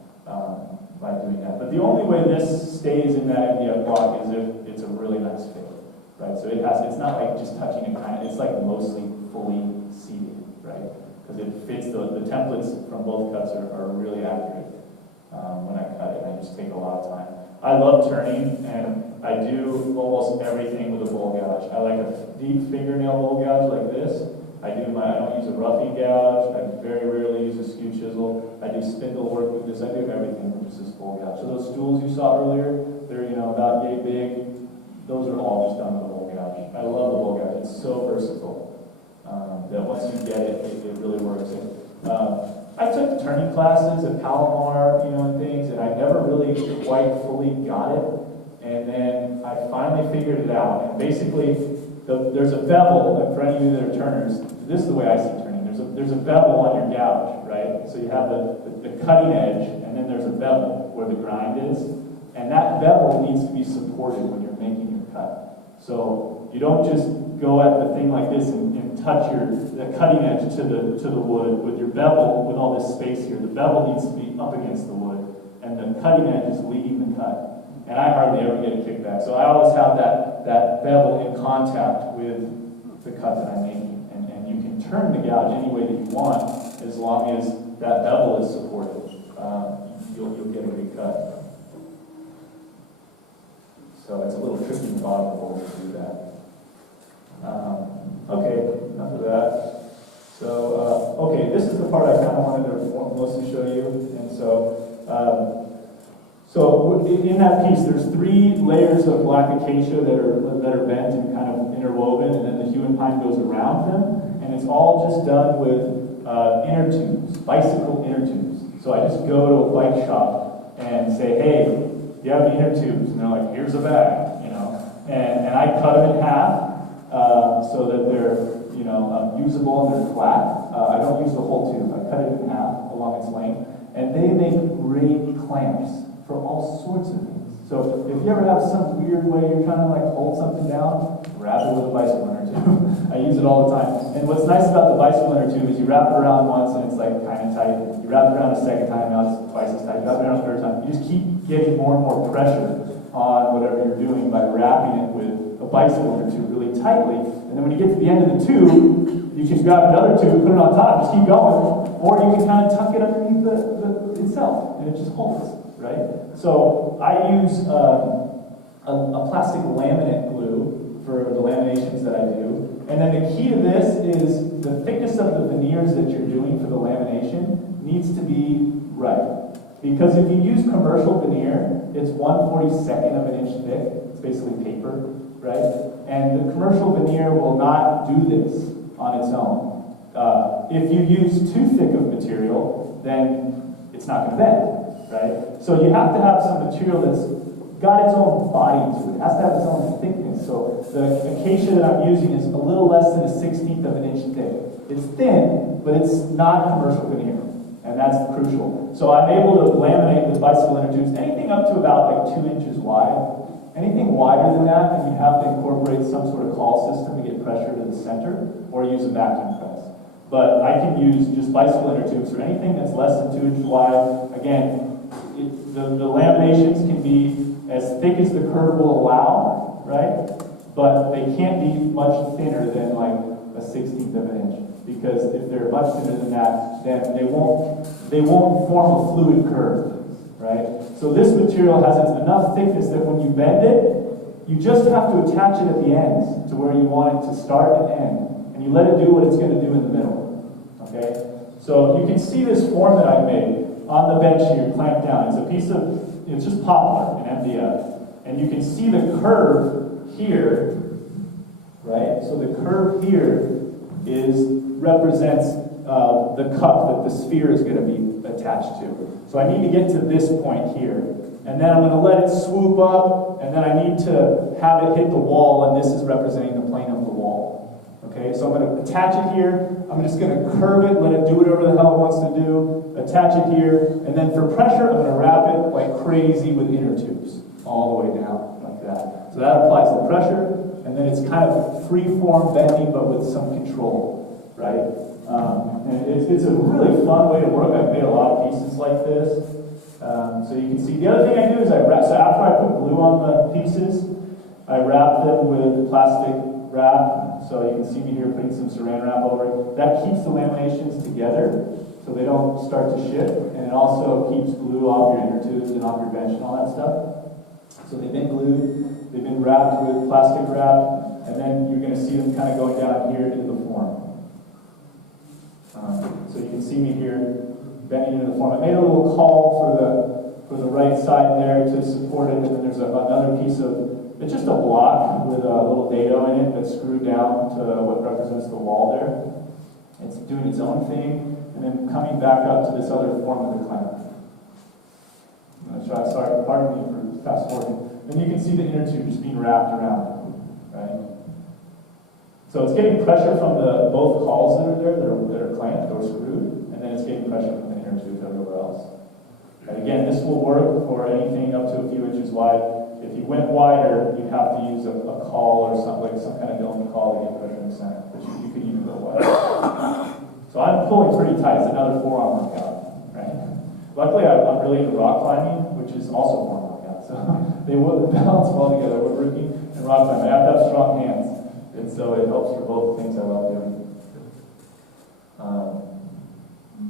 by doing that. But the only way this stays in that MDF block is if it's a really nice fit, right? So it's not like just touching it it's like mostly fully seated, right? Because it fits the templates from both cuts are really accurate when I cut it. I just take a lot of time. I love turning, and I do almost everything with a bowl gouge. I like a deep fingernail bowl gouge like this. I don't use a roughing gouge. I very rarely use a skew chisel. I do spindle work with this. I do everything with just this bowl gouge. So those stools you saw earlier, they're about yay big. Those are all just done with a bowl gouge. I love the bowl gouge. It's so versatile that once you get it, it really works. I took turning classes at Palomar, and things, and I never really quite fully got it. And then I finally figured it out. And basically, there's a bevel, and for any of you that are turners, this is the way I see turning. There's a bevel on your gouge, right? So you have the cutting edge, and then there's a bevel where the grind is. And that bevel needs to be supported when you're making your cut. So you don't just go at the thing like this and touch the cutting edge to the wood with your bevel, with all this space here. The bevel needs to be up against the wood, and the cutting edge is leading the cut. And I hardly ever get a kickback. So I always have that bevel in contact with the cut that I'm making. And you can turn the gouge any way that you want, as long as that bevel is supported. You'll get a good cut. So it's a little tricky in the bottom of the bowl to do that. Okay, enough of that. So, okay, this is the part I kind of wanted to mostly show you. And so in that piece, there's 3 layers of black acacia that are bent and kind of interwoven, and then the hewn pine goes around them. And it's all just done with inner tubes, bicycle inner tubes. So I just go to a bike shop and say, hey, you have the inner tubes? And they're like, here's a bag, And I cut them in half so that they're, usable and they're flat. I don't use the whole tube. I cut it in half along its length. And they make great clamps for all sorts of things. So if you ever have some weird way you're trying to like hold something down, wrap it with a bicycle inner tube. I use it all the time. And what's nice about the bicycle inner tube is you wrap it around once and it's like kind of tight. You wrap it around a second time, now it's twice as tight. You wrap it around a third time. You just keep getting more and more pressure on whatever you're doing by wrapping it with a bicycle inner tube really tightly. And then when you get to the end of the tube, you can grab another tube, put it on top, just keep going. Or you can kind of tuck it underneath the itself, and it just holds, right? So I use a plastic laminate glue for the laminations that I do. And then the key to this is the thickness of the veneers that you're doing for the lamination needs to be right. Because if you use commercial veneer, it's 1/42 of an inch thick. It's basically paper, right? And the commercial veneer will not do this on its own. If you use too thick of material, then it's not going to bend, right? So you have to have some material that's got its own body to it. It has to have its own thickness. So the acacia that I'm using is a little less than a 1/16 of an inch thick. It's thin, but it's not commercial veneer, and that's crucial. So I'm able to laminate with bicycle inner tubes anything up to about like 2 inches wide. Anything wider than that, and you have to incorporate some sort of call system to get pressure to the center, or use a vacuum press. But I can use just bicycle inner tubes for anything that's less than 2 inches wide. Again, the laminations can be as thick as the curve will allow, right? But they can't be much thinner than like a 1/16 of an inch. Because if they're much thinner than that, then they won't form a fluid curve, right? So this material has enough thickness that when you bend it, you just have to attach it at the ends to where you want it to start and end. And you let it do what it's going to do in the middle, okay? So you can see this form that I made on the bench here, clamped down. It's a piece of, it's just poplar, an MDF. And you can see the curve here, right? So the curve here represents the cup that the sphere is going to be attached to. So I need to get to this point here. And then I'm going to let it swoop up, and then I need to have it hit the wall, and this is representing the plane of the wall. Okay, so I'm going to attach it here. I'm just going to curve it, let it do whatever the hell it wants to do, attach it here, and then for pressure, I'm going to wrap it like crazy with inner tubes all the way down, like that. So that applies the pressure, and then it's kind of free-form bending, but with some control, right? And it's a really fun way to work. I've made a lot of pieces like this. So you can see, the other thing I do is I wrap, so after I put glue on the pieces, I wrap them with plastic wrap. So you can see me here putting some saran wrap over it. That keeps the laminations together so they don't start to shift. And it also keeps glue off your inner tubes and off your bench and all that stuff. So they've been glued, they've been wrapped with plastic wrap, and then you're going to see them kind of going down here into the form. So you can see me here bending into the form. I made a little call for the right side there to support it, and then there's another piece of, it's just a block with a little dado in it that's screwed down to what represents the wall there. It's doing its own thing, and then coming back up to this other form of the clamp. I'm going to try, sorry, pardon me for fast forwarding. Then you can see the inner tube just being wrapped around, right? So it's getting pressure from both calls that are there that are clamped or screwed, and then it's getting pressure from the inner tube everywhere else. And again, this will work for anything up to a few inches wide. If you went wider, you'd have to use a call or something, like some kind of dome call to get pressure in the center, but you could even go wider. So I'm pulling pretty tight. It's another forearm workout, right? Luckily, I'm really into rock climbing, which is also a form workout. So they would balance well together, woodworking and rock climbing. I have to have strong hands. And so it helps for both things I love doing.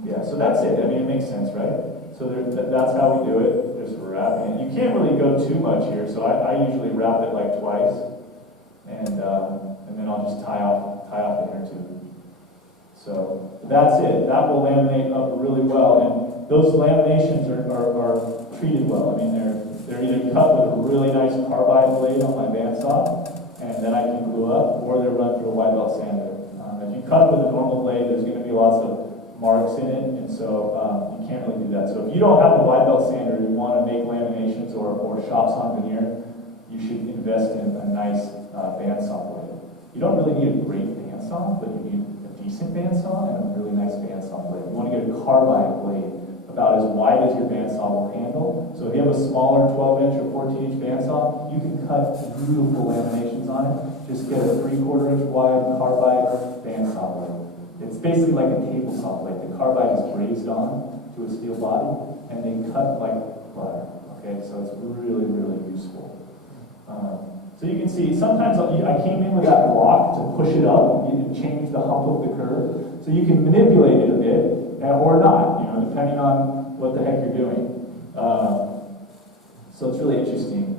Yeah, so that's it. I mean, it makes sense, right? So that's how we do it. There's wrapping it. You can't really go too much here, so I usually wrap it like twice, and then I'll just tie off the inner tube. So that's it. That will laminate up really well, and those laminations are treated well. I mean, they're either cut with a really nice carbide blade on my bandsaw, and then I can glue up, or they're run through a white belt sander. If you cut with a normal blade, there's going to be lots of marks in it, and so you can't really do that. So if you don't have a white belt sander, you want to make laminations or shops on veneer, you should invest in a nice bandsaw blade. You don't really need a great bandsaw, but you need a decent bandsaw and a really nice bandsaw blade. You want to get a carbide blade. A about as wide as your bandsaw will handle. So if you have a smaller 12-inch or 14-inch bandsaw, you can cut beautiful laminations on it. Just get a 3/4 inch wide carbide bandsaw blade. It's basically like a table saw blade. The carbide is brazed on to a steel body, and they cut like butter. Okay, so it's really, really useful. So you can see, sometimes I came in with that block to push it up and change the hump of the curve. So you can manipulate it a bit, or not, depending on what the heck you're doing. So it's really interesting.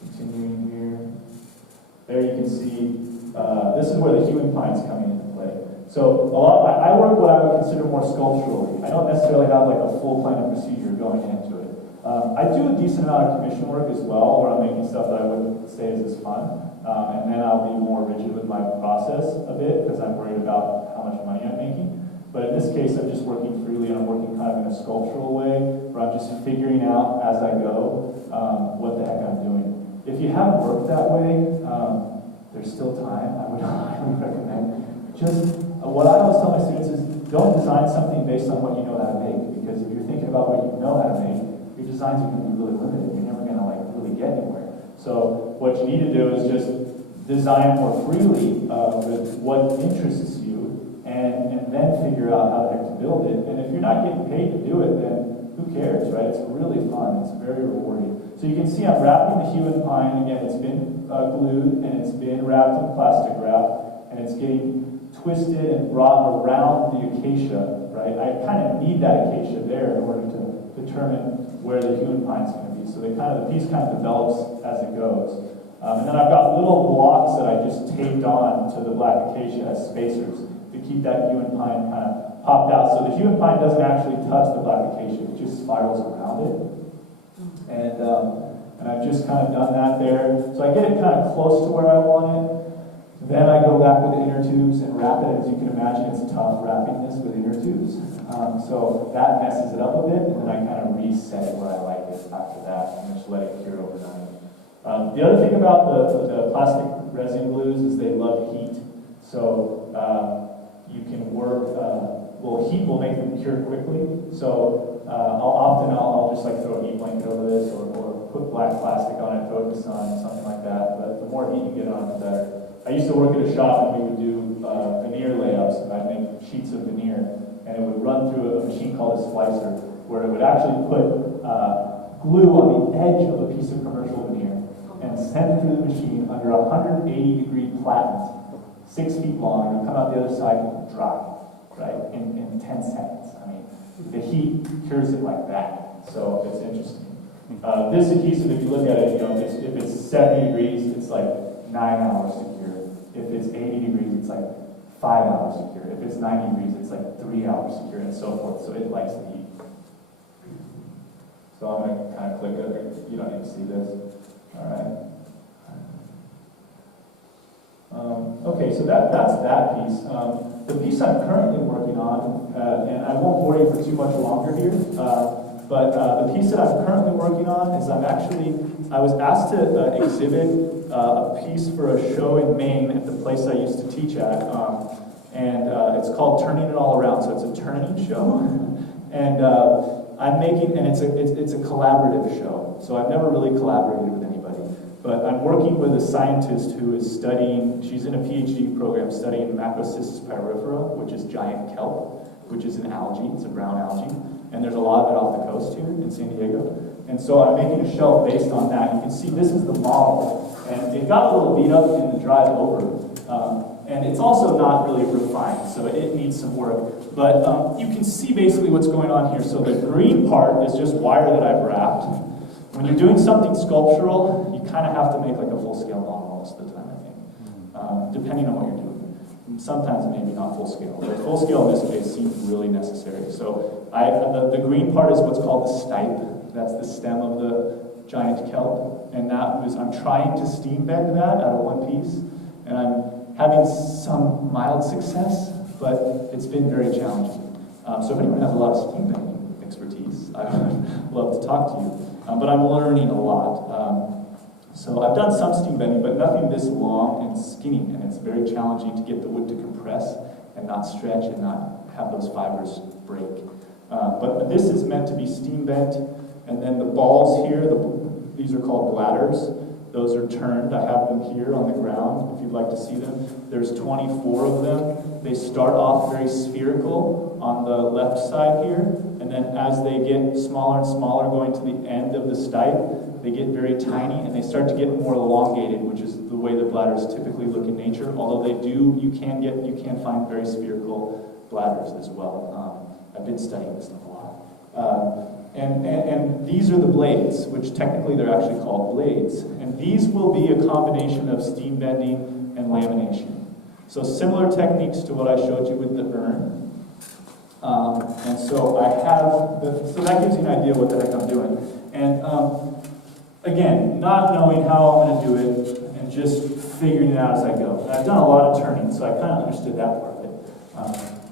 Continuing here. There you can see, this is where the hue and pines come into play. So I work what I would consider more sculpturally. I don't necessarily have like a full plan of procedure going into it. I do a decent amount of commission work as well, where I'm making stuff that I wouldn't say is as fun. And then I'll be more rigid with my process a bit, because I'm worried about how much money I'm making. But in this case, I'm just working freely, and I'm working kind of in a sculptural way, where I'm just figuring out as I go what the heck I'm doing. If you haven't worked that way, there's still time. I would highly recommend. Just what I always tell my students is, don't design something based on what you know how to make, because if you're thinking about what you know how to make, your designs are going to be really limited. You're never going to really get anywhere. So what you need to do is just design more freely with what interests you, and then figure out how the heck to build it. And if you're not getting paid to do it, then who cares, right? It's really fun. It's very rewarding. So you can see I'm wrapping the hue and pine. Again, it's been glued, and it's been wrapped in plastic wrap, and it's getting twisted and brought around the acacia, right? I kind of need that acacia there in order to determine where the hue and pine is going to be. So the piece kind of develops as it goes. And then I've got little blocks that I just taped on to the black acacia as spacers to keep that hue and pine kind of popped out. So the hue and pine doesn't actually touch the black acacia, it just spirals around it. And I've just kind of done that there. So I get it kind of close to where I want it. Then I go back with the inner tubes and wrap it. As you can imagine, it's tough wrapping this with inner tubes. So that messes it up a bit, and then I kind of reset it where I like it after that, and just let it cure overnight. The other thing about the plastic resin glues is they love heat. So you can work, heat will make them cure quickly. So I'll just like throw a heat blanket over this, or put black plastic on it, throw it in the sun, something like that. But the more heat you get on it, the better. I used to work at a shop, and we would do veneer layups, and I'd make sheets of veneer, and it would run through a machine called a splicer, where it would actually put glue on the edge of a piece of commercial veneer and send it through the machine under 180-degree platen, 6 feet long, and it would come out the other side dry, right, in 10 seconds. I mean, the heat cures it like that, so it's interesting. This adhesive, if you look at it, if it's 70 degrees, it's like 9 hours to cure. If it's 80 degrees, it's like 5 hours to cure. If it's 90 degrees, it's like 3 hours to cure, and so forth. So it likes the heat. So I'm going to kind of click it. You don't need to see this. All right. Okay, so that's that piece. The piece I'm currently working on, and I won't bore you for too much longer here, but the piece that I'm currently working on is I was asked to exhibit a piece for a show in Maine at the place I used to teach at, and it's called Turning It All Around. So it's a turning show, and I'm making, and it's a collaborative show. So I've never really collaborated with anybody, but I'm working with a scientist who is studying. She's in a PhD program studying Macrocystis pyrifera, which is giant kelp, which is an algae. It's a brown algae, and there's a lot of it off the coast here in San Diego. And so I'm making a shelf based on that. You can see this is the model, and it got a little beat up in the drive over. And it's also not really refined, so it needs some work. But you can see basically what's going on here. So the green part is just wire that I've wrapped. When you're doing something sculptural, you kind of have to make like a full-scale model most of the time, I think, depending on what you're doing. Sometimes maybe not full-scale, but full-scale in this case seems really necessary. So the green part is what's called the stipe. That's the stem of the giant kelp, and I'm trying to steam bend that out of one piece, and I'm having some mild success, but it's been very challenging. So if anyone has a lot of steam bending expertise, I would love to talk to you. But I'm learning a lot. So I've done some steam bending, but nothing this long and skinny, and it's very challenging to get the wood to compress and not stretch and not have those fibers break. But this is meant to be steam bent, and then the balls here, these are called bladders. Those are turned. I have them here on the ground, if you'd like to see them. There's 24 of them. They start off very spherical on the left side here, and then as they get smaller and smaller, going to the end of the stipe, they get very tiny, and they start to get more elongated, which is the way the bladders typically look in nature. Although you can find very spherical bladders as well. I've been studying this stuff a lot. And these are the blades, which technically they're actually called blades. And these will be a combination of steam bending and lamination. So similar techniques to what I showed you with the urn. And so I have, so that gives you an idea what the heck I'm doing. And again, not knowing how I'm going to do it and just figuring it out as I go. And I've done a lot of turning, so I kind of understood that part of it.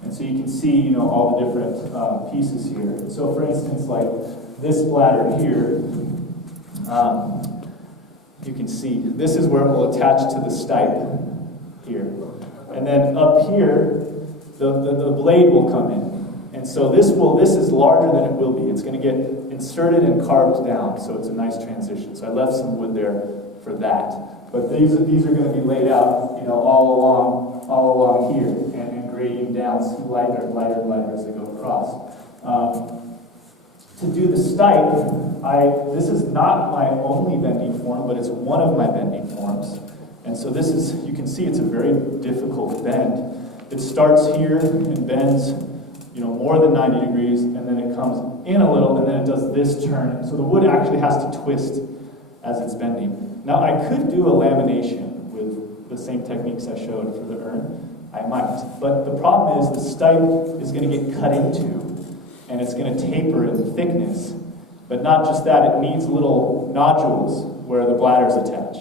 And so you can see, all the different pieces here. And so for instance, like this bladder here, you can see, this is where it will attach to the stipe here. And then up here, the blade will come in. And so this is larger than it will be. It's going to get inserted and carved down, so it's a nice transition. So I left some wood there for that. But these are going to be laid out, all along here, and grading down lighter and lighter and lighter as they go across. To do the stipe, this is not my only bending form, but it's one of my bending forms. And so this is, you can see it's a very difficult bend. It starts here and bends, more than 90 degrees, and then it comes in a little, and then it does this turn. So the wood actually has to twist as it's bending. Now I could do a lamination with the same techniques I showed for the urn. I might. But the problem is the stipe is going to get cut into, and it's going to taper in thickness. But not just that, it needs little nodules where the bladders attach.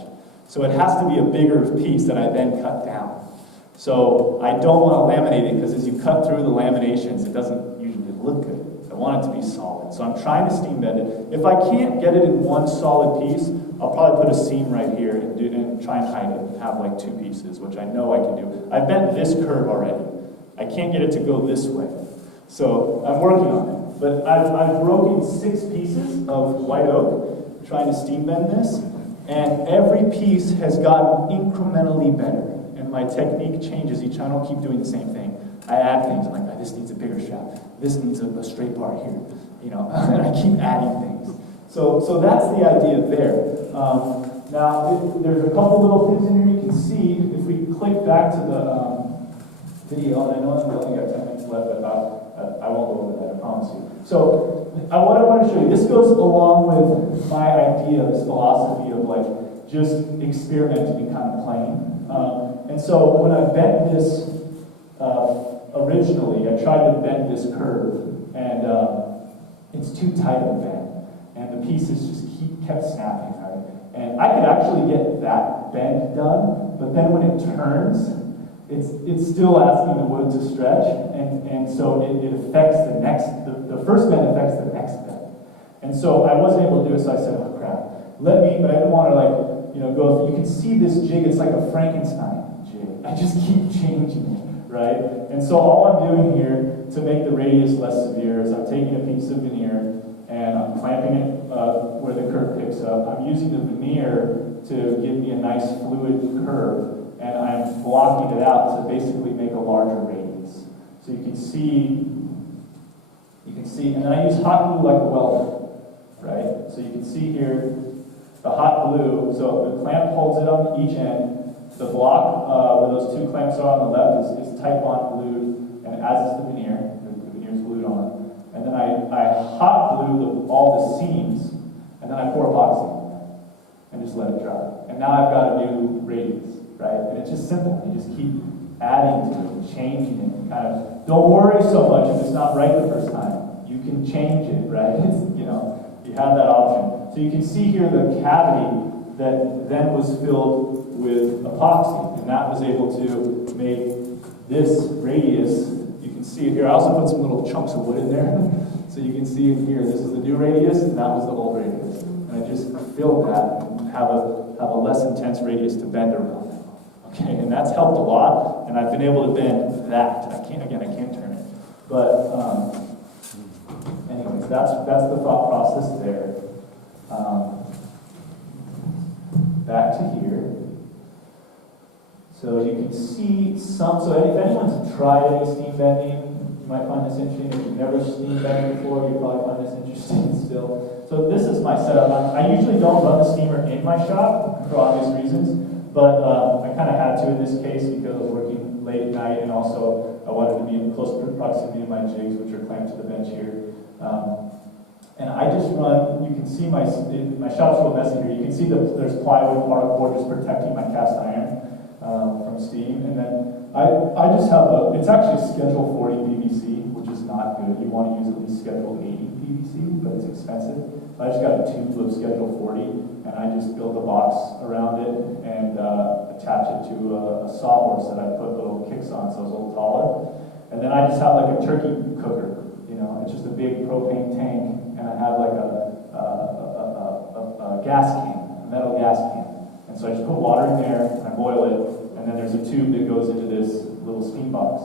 So it has to be a bigger piece that I then cut down. So I don't want to laminate it because as you cut through the laminations, it doesn't usually look good. I want it to be solid. So I'm trying to steam bend it. If I can't get it in one solid piece, I'll probably put a seam right here and try and hide it and have like two pieces, which I know I can do. I've bent this curve already. I can't get it to go this way. So I'm working on it. But I've broken 6 pieces of white oak trying to steam bend this, and every piece has gotten incrementally better. And my technique changes each time. I don't keep doing the same thing. I add things. I'm like, this needs a bigger shaft. This needs a straight bar here. And I keep adding things. So that's the idea there. Now, there's a couple little things in here you can see. If we click back to the video, and I know I've only got 10 minutes left, but I won't go over that, I promise you. So what I want to show you, this goes along with my idea, this philosophy of like just experimenting and kind of playing. And so when I bent this originally, I tried to bend this curve, and it's too tight of a bend, and the pieces just kept snapping, right? And I could actually get that bend done, but then when it turns, it's still asking the wood to stretch, and so it affects the first bend affects the next bend. And so I wasn't able to do it, so I said, oh crap, but I didn't want to go through. You can see this jig, it's like a Frankenstein jig. I just keep changing it, right? And so all I'm doing here to make the radius less severe is I'm taking a piece of veneer and I'm clamping it where the curve picks up. I'm using the veneer to give me a nice fluid curve, and I'm blocking it out to basically make a larger radius. So you can see, and then I use hot glue like a welder, right? So you can see here, the hot glue, so the clamp holds it on each end. The block where those 2 clamps are on the left is Type-on glued, and as is the veneer. The veneer's glued on. And then I hot glue all the seams, and then I pour epoxy on that, and just let it dry. And now I've got a new radius, right? And it's just simple. You just keep adding to it, changing it, and kind of, don't worry so much if it's not right the first time. You can change it, right? You have that option. So you can see here the cavity that then was filled with epoxy, and that was able to make this radius. You can see it here. I also put some little chunks of wood in there, so you can see it here. This is the new radius, and that was the old radius. And I just filled that and have a less intense radius to bend around. Okay, and that's helped a lot, and I've been able to bend that. I can't turn it, but that's the thought process there. Back to here. So you can see some, so if anyone's tried any steam bending, you might find this interesting. If you've never steam bended before, you probably find this interesting still. So this is my setup. I usually don't run the steamer in my shop for obvious reasons, but I kind of had to in this case because I was working late at night, and also I wanted to be in close proximity to my jigs, which are clamped to the bench here. And I just run, you can see my shop's real messy here. You can see that there's plywood particle board just protecting my cast iron from steam. And then I just have it's actually Schedule 40 PVC, which is not good. You want to use at least Schedule 80 PVC, but it's expensive. I just got a tube of Schedule 40, and I just build a box around it and attach it to a sawhorse that I put little kicks on so it's a little taller. And then I just have like a turkey cooker. It's just a big propane tank, and I have like a gas can, a metal gas can. And so I just put water in there, I boil it, and then there's a tube that goes into this little steam box.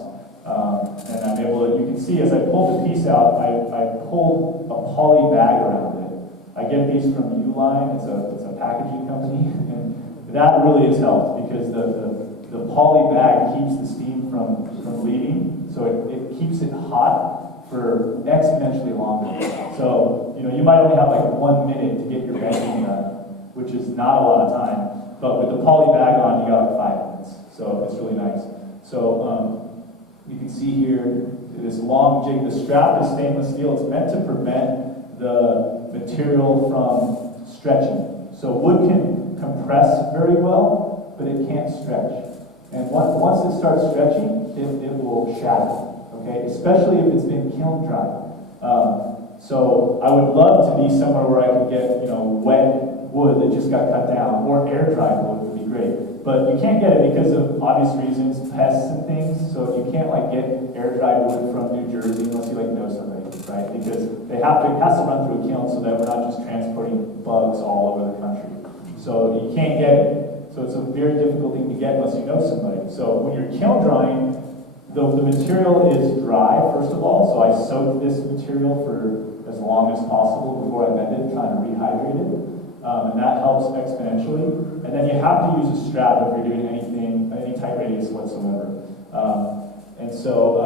And I'm able to, you can see as I pull the piece out, I pulled a poly bag around it. I get these from Uline, it's a packaging company, and that really has helped because the poly bag keeps the steam from leaving, so it keeps it hot for exponentially longer. So, you might only have like 1 minute to get your bending done, which is not a lot of time, but with the poly bag on, you got like 5 minutes. So it's really nice. So you can see here, this long jig, the strap is stainless steel. It's meant to prevent the material from stretching. So wood can compress very well, but it can't stretch. And once it starts stretching, it will shatter. Okay, especially if it's been kiln dried. So I would love to be somewhere where I could get, wet wood that just got cut down, or air dried wood would be great. But you can't get it because of obvious reasons, pests and things. So you can't like get air dried wood from New Jersey unless you know somebody, right? Because it has to run through a kiln so that we're not just transporting bugs all over the country. So you can't get it. So it's a very difficult thing to get unless you know somebody. So when you're kiln drying, the material is dry, first of all, so I soak this material for as long as possible before I bend it, trying to rehydrate it, and that helps exponentially. And then you have to use a strap if you're doing any tight radius whatsoever. And so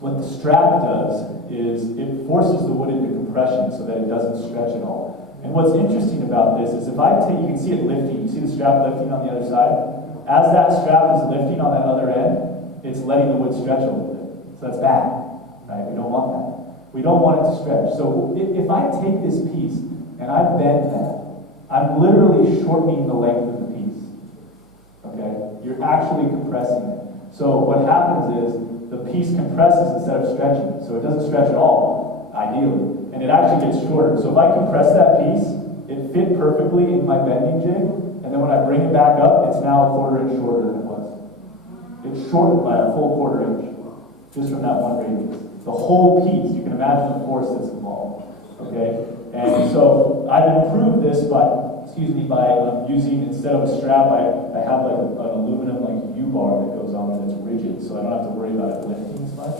what the strap does is it forces the wood into compression so that it doesn't stretch at all. And what's interesting about this is if you can see it lifting, you see the strap lifting on the other side? As that strap is lifting on that other end, it's letting the wood stretch a little bit. So that's bad, right? We don't want that. We don't want it to stretch. So if I take this piece and I bend that, I'm literally shortening the length of the piece. Okay? You're actually compressing it. So what happens is the piece compresses instead of stretching. So it doesn't stretch at all, ideally. And it actually gets shorter. So if I compress that piece, it fit perfectly in my bending jig, and then when I bring it back up, it's now a 1/4 inch shorter than it was. It's shortened by a full 1/4 inch, just from that one radius. The whole piece, you can imagine the force that's involved, okay? And so I've improved this by using, instead of a strap, I have like an aluminum like U-bar that goes on that's rigid, so I don't have to worry about it lifting as much.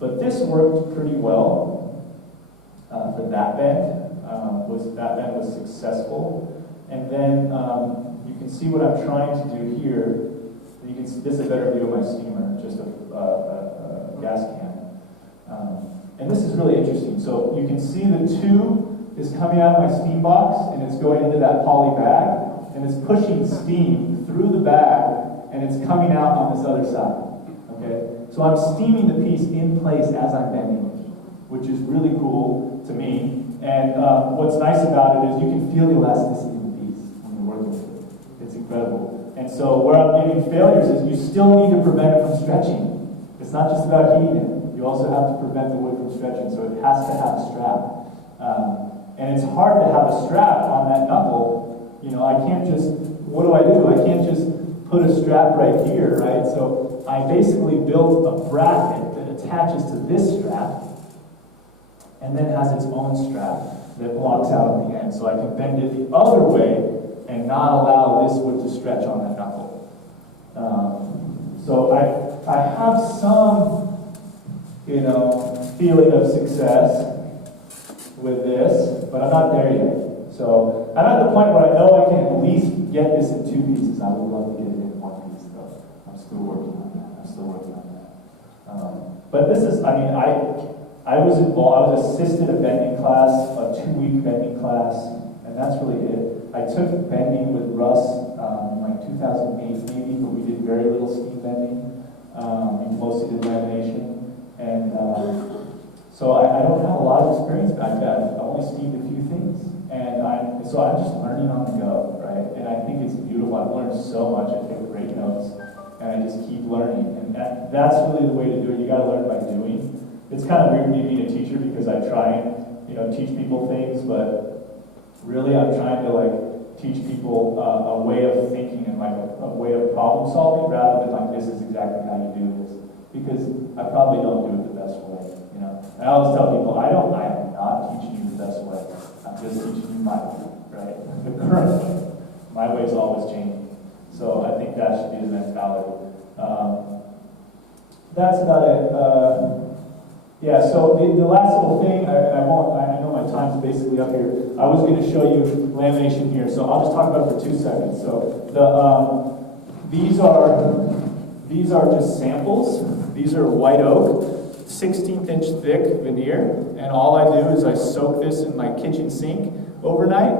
But this worked pretty well for that bend. That bend was successful. And then you can see what I'm trying to do here. You can see, this is a better view of my steamer, just a gas can. And this is really interesting. So you can see the tube is coming out of my steam box, and it's going into that poly bag, and it's pushing steam through the bag, and it's coming out on this other side. Okay? So I'm steaming the piece in place as I'm bending it, which is really cool to me. And what's nice about it is you can feel the elasticity in the piece when you're working with it. It's incredible. And so where I'm getting failures is you still need to prevent it from stretching. It's not just about heating it. You also have to prevent the wood from stretching, so it has to have a strap. And it's hard to have a strap on that knuckle. I can't just, what do? I can't just put a strap right here, right? So I basically built a bracket that attaches to this strap and then has its own strap that blocks out at the end. So I can bend it the other way and not allow this wood to stretch on that knuckle. So I have some, feeling of success with this, but I'm not there yet. So I'm at the point where I know I can at least get this in 2 pieces. I would love to get it in 1 piece though. I'm still working on that. But this is, I mean, I was involved, I was assisted a bending class, a 2-week bending class, and that's really it. I took bending with Russ in like 2008 maybe, but we did very little steam bending. We mostly did lamination. And so I don't have a lot of experience back then. I've only steamed a few things. And I'm just learning on the go, right? And I think it's beautiful. I've learned so much. I take great notes. And I just keep learning. And that's really the way to do it. You gotta learn by doing. It's kind of weird me being a teacher because I try and, teach people things, but really I'm trying to like teach people a way of thinking and like a way of problem solving rather than like this is exactly how you do this. Because I probably don't do it the best way, And I always tell people, I am not teaching you the best way. I'm just teaching you my way, right? The current way. My way is always changing. So I think that should be the mentality. That's about it. Yeah, so the last little thing, I know my time's basically up here. I was going to show you lamination here, so I'll just talk about it for 2 seconds. So these are just samples. These are white oak, 16th inch thick veneer, and all I do is I soak this in my kitchen sink overnight,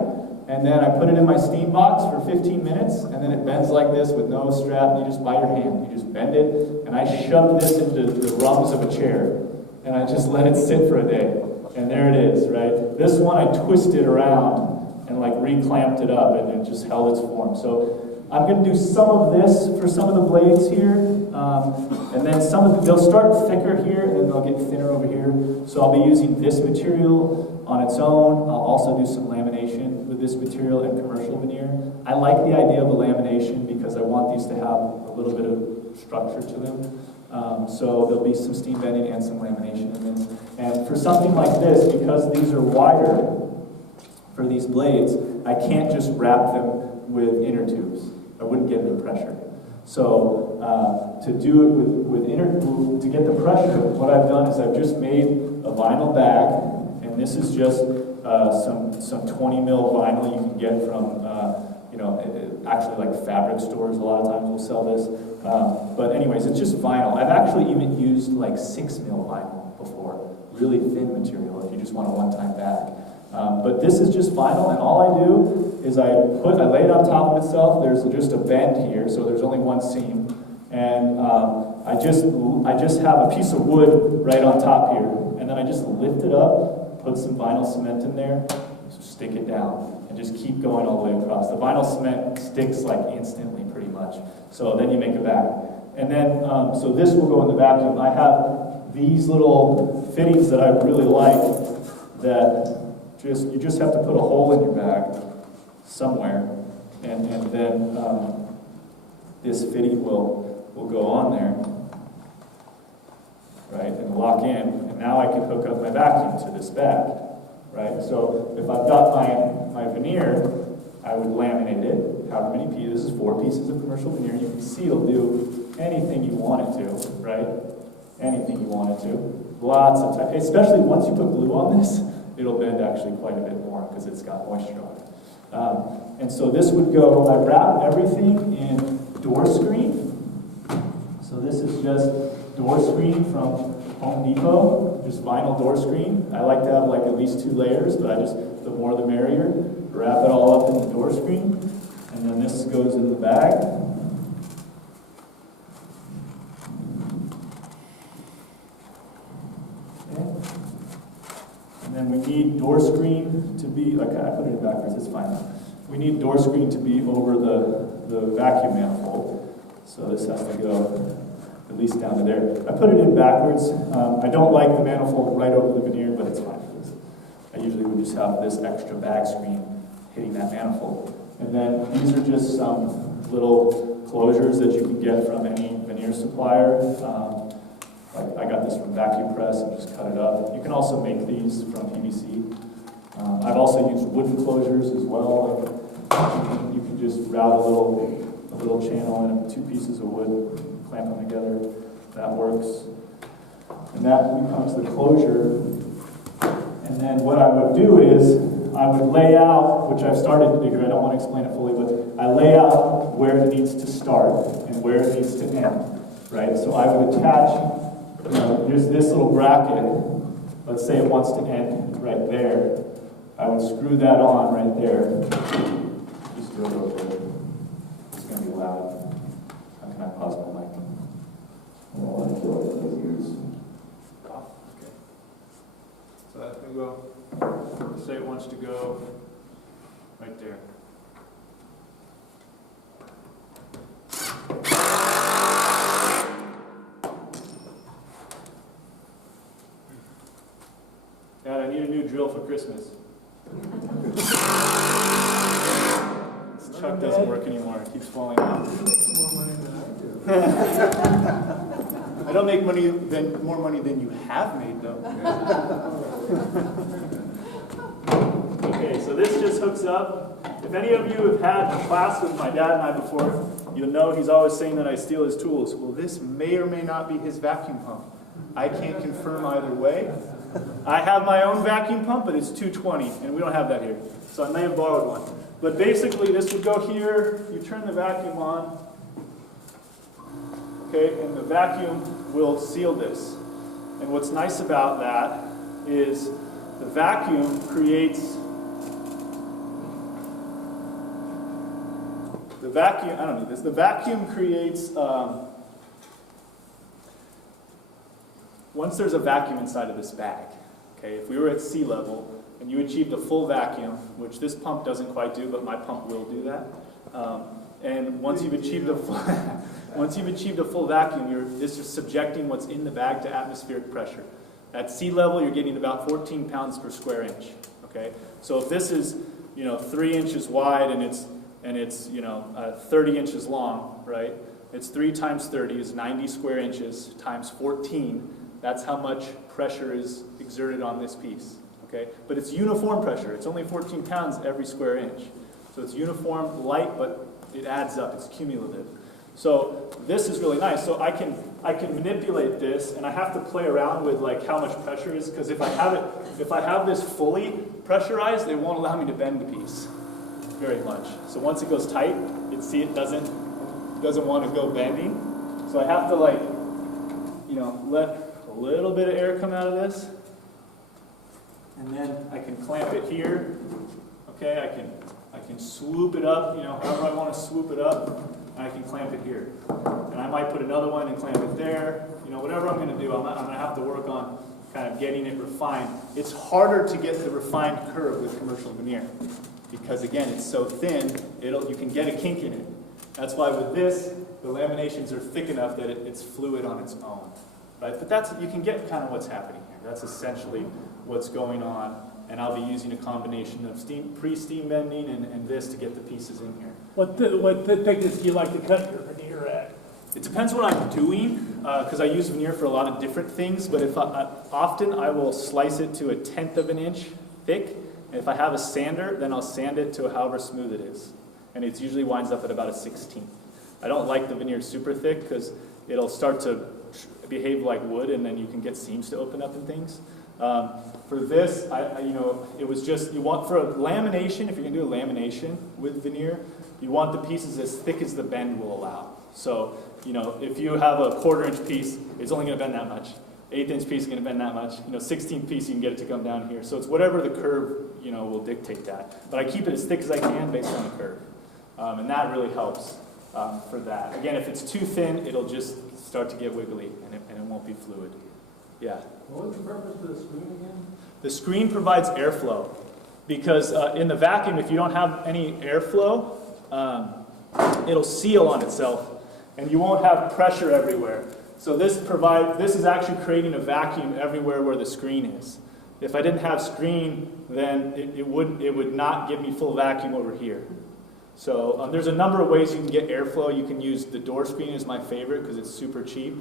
and then I put it in my steam box for 15 minutes, and then it bends like this with no strap, and you just by your hand, you just bend it, and I shove this into the rungs of a chair, and I just let it sit for a day, and there it is, right? This one I twisted around and like re-clamped it up, and it just held its form. So I'm going to do some of this for some of the blades here, and then they'll start thicker here, and then they'll get thinner over here. So I'll be using this material on its own. I'll also do some lamination with this material and commercial veneer. I like the idea of a lamination because I want these to have a little bit of structure to them. So there'll be some steam bending and some lamination in this. And for something like this, because these are wider for these blades, I can't just wrap them with inner tubes. I wouldn't get the pressure. So to do it to get the pressure, what I've done is I've just made a vinyl bag, and this is just some 20 mil vinyl you can get from actually like fabric stores. A lot of times will sell this. But anyways, it's just vinyl. I've actually even used like 6 mil vinyl before, really thin material if you just want a one-time bag. But this is just vinyl, and all I do is I lay it on top of itself. There's just a bend here, so there's only one seam, and I just have a piece of wood right on top here, and then I just lift it up, put some vinyl cement in there, stick it down, and just keep going all the way across. The vinyl cement sticks like instantly, pretty much. So then you make a bag, and then so this will go in the vacuum. I have these little fittings that I really like that. You just have to put a hole in your bag somewhere, and then this fitting will go on there, right, and lock in, and now I can hook up my vacuum to this bag, right? So if I've got my veneer, I would laminate it, however many pieces. This is 4 pieces of commercial veneer. You can see it'll do anything you want it to, right? Anything you want it to. Lots of time, especially once you put glue on this, it'll bend actually quite a bit more because it's got moisture on it. And so this would go, I wrap everything in door screen. So this is just door screen from Home Depot, just vinyl door screen. I like to have like at least 2 layers, but the more the merrier. Wrap it all up in the door screen, and then this goes in the bag. And then we need door screen to be, okay, I put it backwards, it's fine. We need door screen to be over the vacuum manifold. So this has to go at least down to there. I put it in backwards. I don't like the manifold right over the veneer, but it's fine. I usually would just have this extra bag screen hitting that manifold. And then these are just some little closures that you can get from any veneer supplier. Like I got this from Vacuum Press and just cut it up. You can also make these from PVC. I've also used wooden closures as well. You can just route a little channel in 2 pieces of wood, clamp them together. That works. and that becomes the closure. And then what I would do is, I would lay out, which I've started to do here, I don't want to explain it fully, but I lay out where it needs to start and where it needs to end, right? So I would attach, here's this little bracket, let's say it wants to end right there. I would screw that on right there. Just do it real quick. It's going to be loud. How can I pause my mic? I don't want to kill those ears. Okay. So that can go, say it wants to go right there. Dad, I need a new drill for Christmas. This chuck doesn't work anymore. It keeps falling out. I don't make more money than you have made, though. Okay, so this just hooks up. If any of you have had a class with my dad and I before, you'll know he's always saying that I steal his tools. Well, this may or may not be his vacuum pump. I can't confirm either way. I have my own vacuum pump, but it's 220, and we don't have that here. So I may have borrowed one. But basically, this would go here. You turn the vacuum on. Okay, and the vacuum will seal this. And what's nice about that is the vacuum creates I don't need this. The vacuum creates once there's a vacuum inside of this bag, okay, if we were at sea level and you achieved a full vacuum, which this pump doesn't quite do, but my pump will do that, and once you've achieved a full vacuum, this is subjecting what's in the bag to atmospheric pressure. At sea level, you're getting about 14 pounds per square inch. Okay, so if this is 3 inches wide and it's 30 inches long, right? It's 3 times 30 is 90 square inches times 14. That's how much pressure is exerted on this piece. Okay, but it's uniform pressure. It's only 14 pounds every square inch. So it's uniform, light, but it adds up. It's cumulative. So this is really nice. So I can manipulate this, and I have to play around with like how much pressure is, because if I have this fully pressurized, it won't allow me to bend the piece very much. So once it goes tight, it doesn't want to go bending. So I have to let a little bit of air come out of this, and then I can clamp it here. Okay, I can swoop it up, however I want to swoop it up, and I can clamp it here. And I might put another one and clamp it there. Whatever I'm going to do, I'm going to have to work on kind of getting it refined. It's harder to get the refined curve with commercial veneer because, again, it's so thin, you can get a kink in it. That's why with this, the laminations are thick enough that it's fluid on its own. Right? But you can get kind of what's happening here. That's essentially what's going on. And I'll be using a combination of pre-steam bending and this to get the pieces in here. What thickness do you like to cut your veneer at? It depends what I'm doing, because I use veneer for a lot of different things, but often I will slice it to 1/10 of an inch thick, and if I have a sander, then I'll sand it to however smooth it is. And it usually winds up at about a 1/16. I don't like the veneer super thick, because it'll start to behave like wood, and then you can get seams to open up and things. For this, it was just, for a lamination, if you're going to do a lamination with veneer, you want the pieces as thick as the bend will allow. So, if you have a 1/4 inch piece, it's only going to bend that much. 1/8 inch piece is going to bend that much. 16th piece, you can get it to come down here. So it's whatever the curve, will dictate that. But I keep it as thick as I can based on the curve. And that really helps for that. Again, if it's too thin, it'll just start to get wiggly and it won't be fluid. Yeah. What was the purpose of the screen again? The screen provides airflow because in the vacuum, if you don't have any airflow, it'll seal on itself and you won't have pressure everywhere. So this is actually creating a vacuum everywhere where the screen is. If I didn't have screen, then it would not give me full vacuum over here. So there's a number of ways you can get airflow. You can use the door screen is my favorite because it's super cheap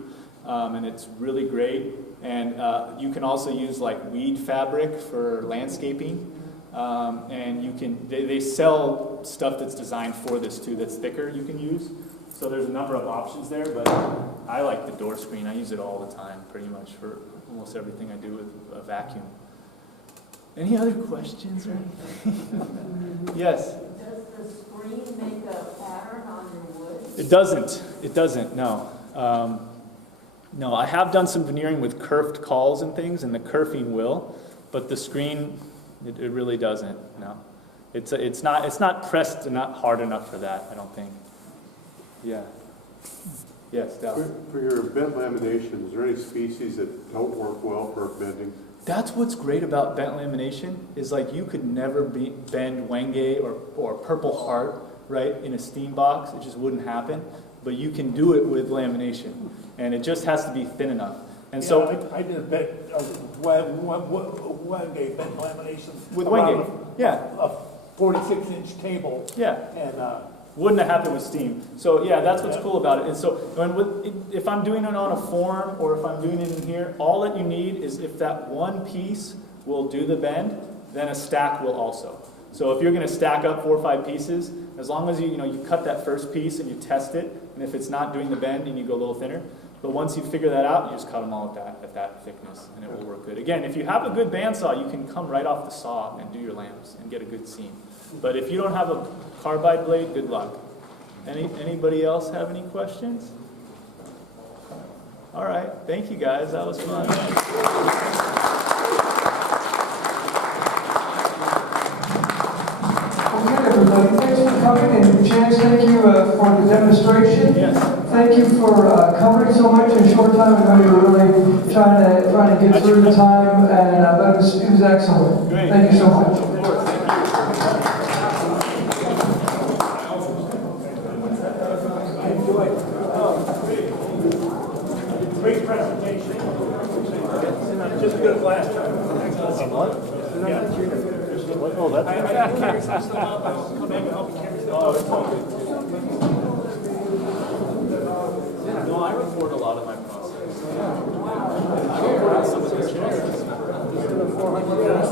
and it's really great. And you can also use like weed fabric for landscaping. And they sell stuff that's designed for this too, that's thicker you can use. So there's a number of options there, but I like the door screen. I use it all the time, pretty much, for almost everything I do with a vacuum. Any other questions or anything? Yes? Does the screen make a pattern on your wood? It doesn't. It doesn't, no. No, I have done some veneering with kerfed cauls and things, and the kerfing will, but the screen, it really doesn't, no. It's not pressed and not hard enough for that, I don't think. Yeah. Yes, Dallas. For your bent lamination, is there any species that don't work well for bending? That's what's great about bent lamination, is like you could never bend Wenge or Purple Heart, right, in a steam box. It just wouldn't happen. But you can do it with lamination, and it just has to be thin enough. And so I did a bit of Wenge bent lamination. with around Wenge, yeah, A 46-inch table. yeah. And, Wouldn't have happened with steam. So yeah, that's what's cool about it. And so if I'm doing it on a form or if I'm doing it in here, all that you need is if that one piece will do the bend, then a stack will also. So if you're going to stack up 4 or 5 pieces, as long as you cut that first piece and you test it, and if it's not doing the bend, and you go a little thinner. But once you figure that out, you just cut them all at that thickness, and it will work good. Again, if you have a good bandsaw, you can come right off the saw and do your lamps and get a good seam. But if you don't have a carbide blade, good luck. Anybody else have any questions? All right, thank you guys. That was fun. Okay, everybody, thanks for coming, and Chance, thank you for the demonstration. Yes. Thank you for covering so much in a short time. I know you were really trying to get through the time, and but it was excellent. Great. Thank you so much. Of course, thank you. great presentation. Just good as last time. Yeah. Oh, that's I carry some stuff out, I'll come back and help you carry stuff out. it's all good. No, I record a lot of my process. I record some of the chairs.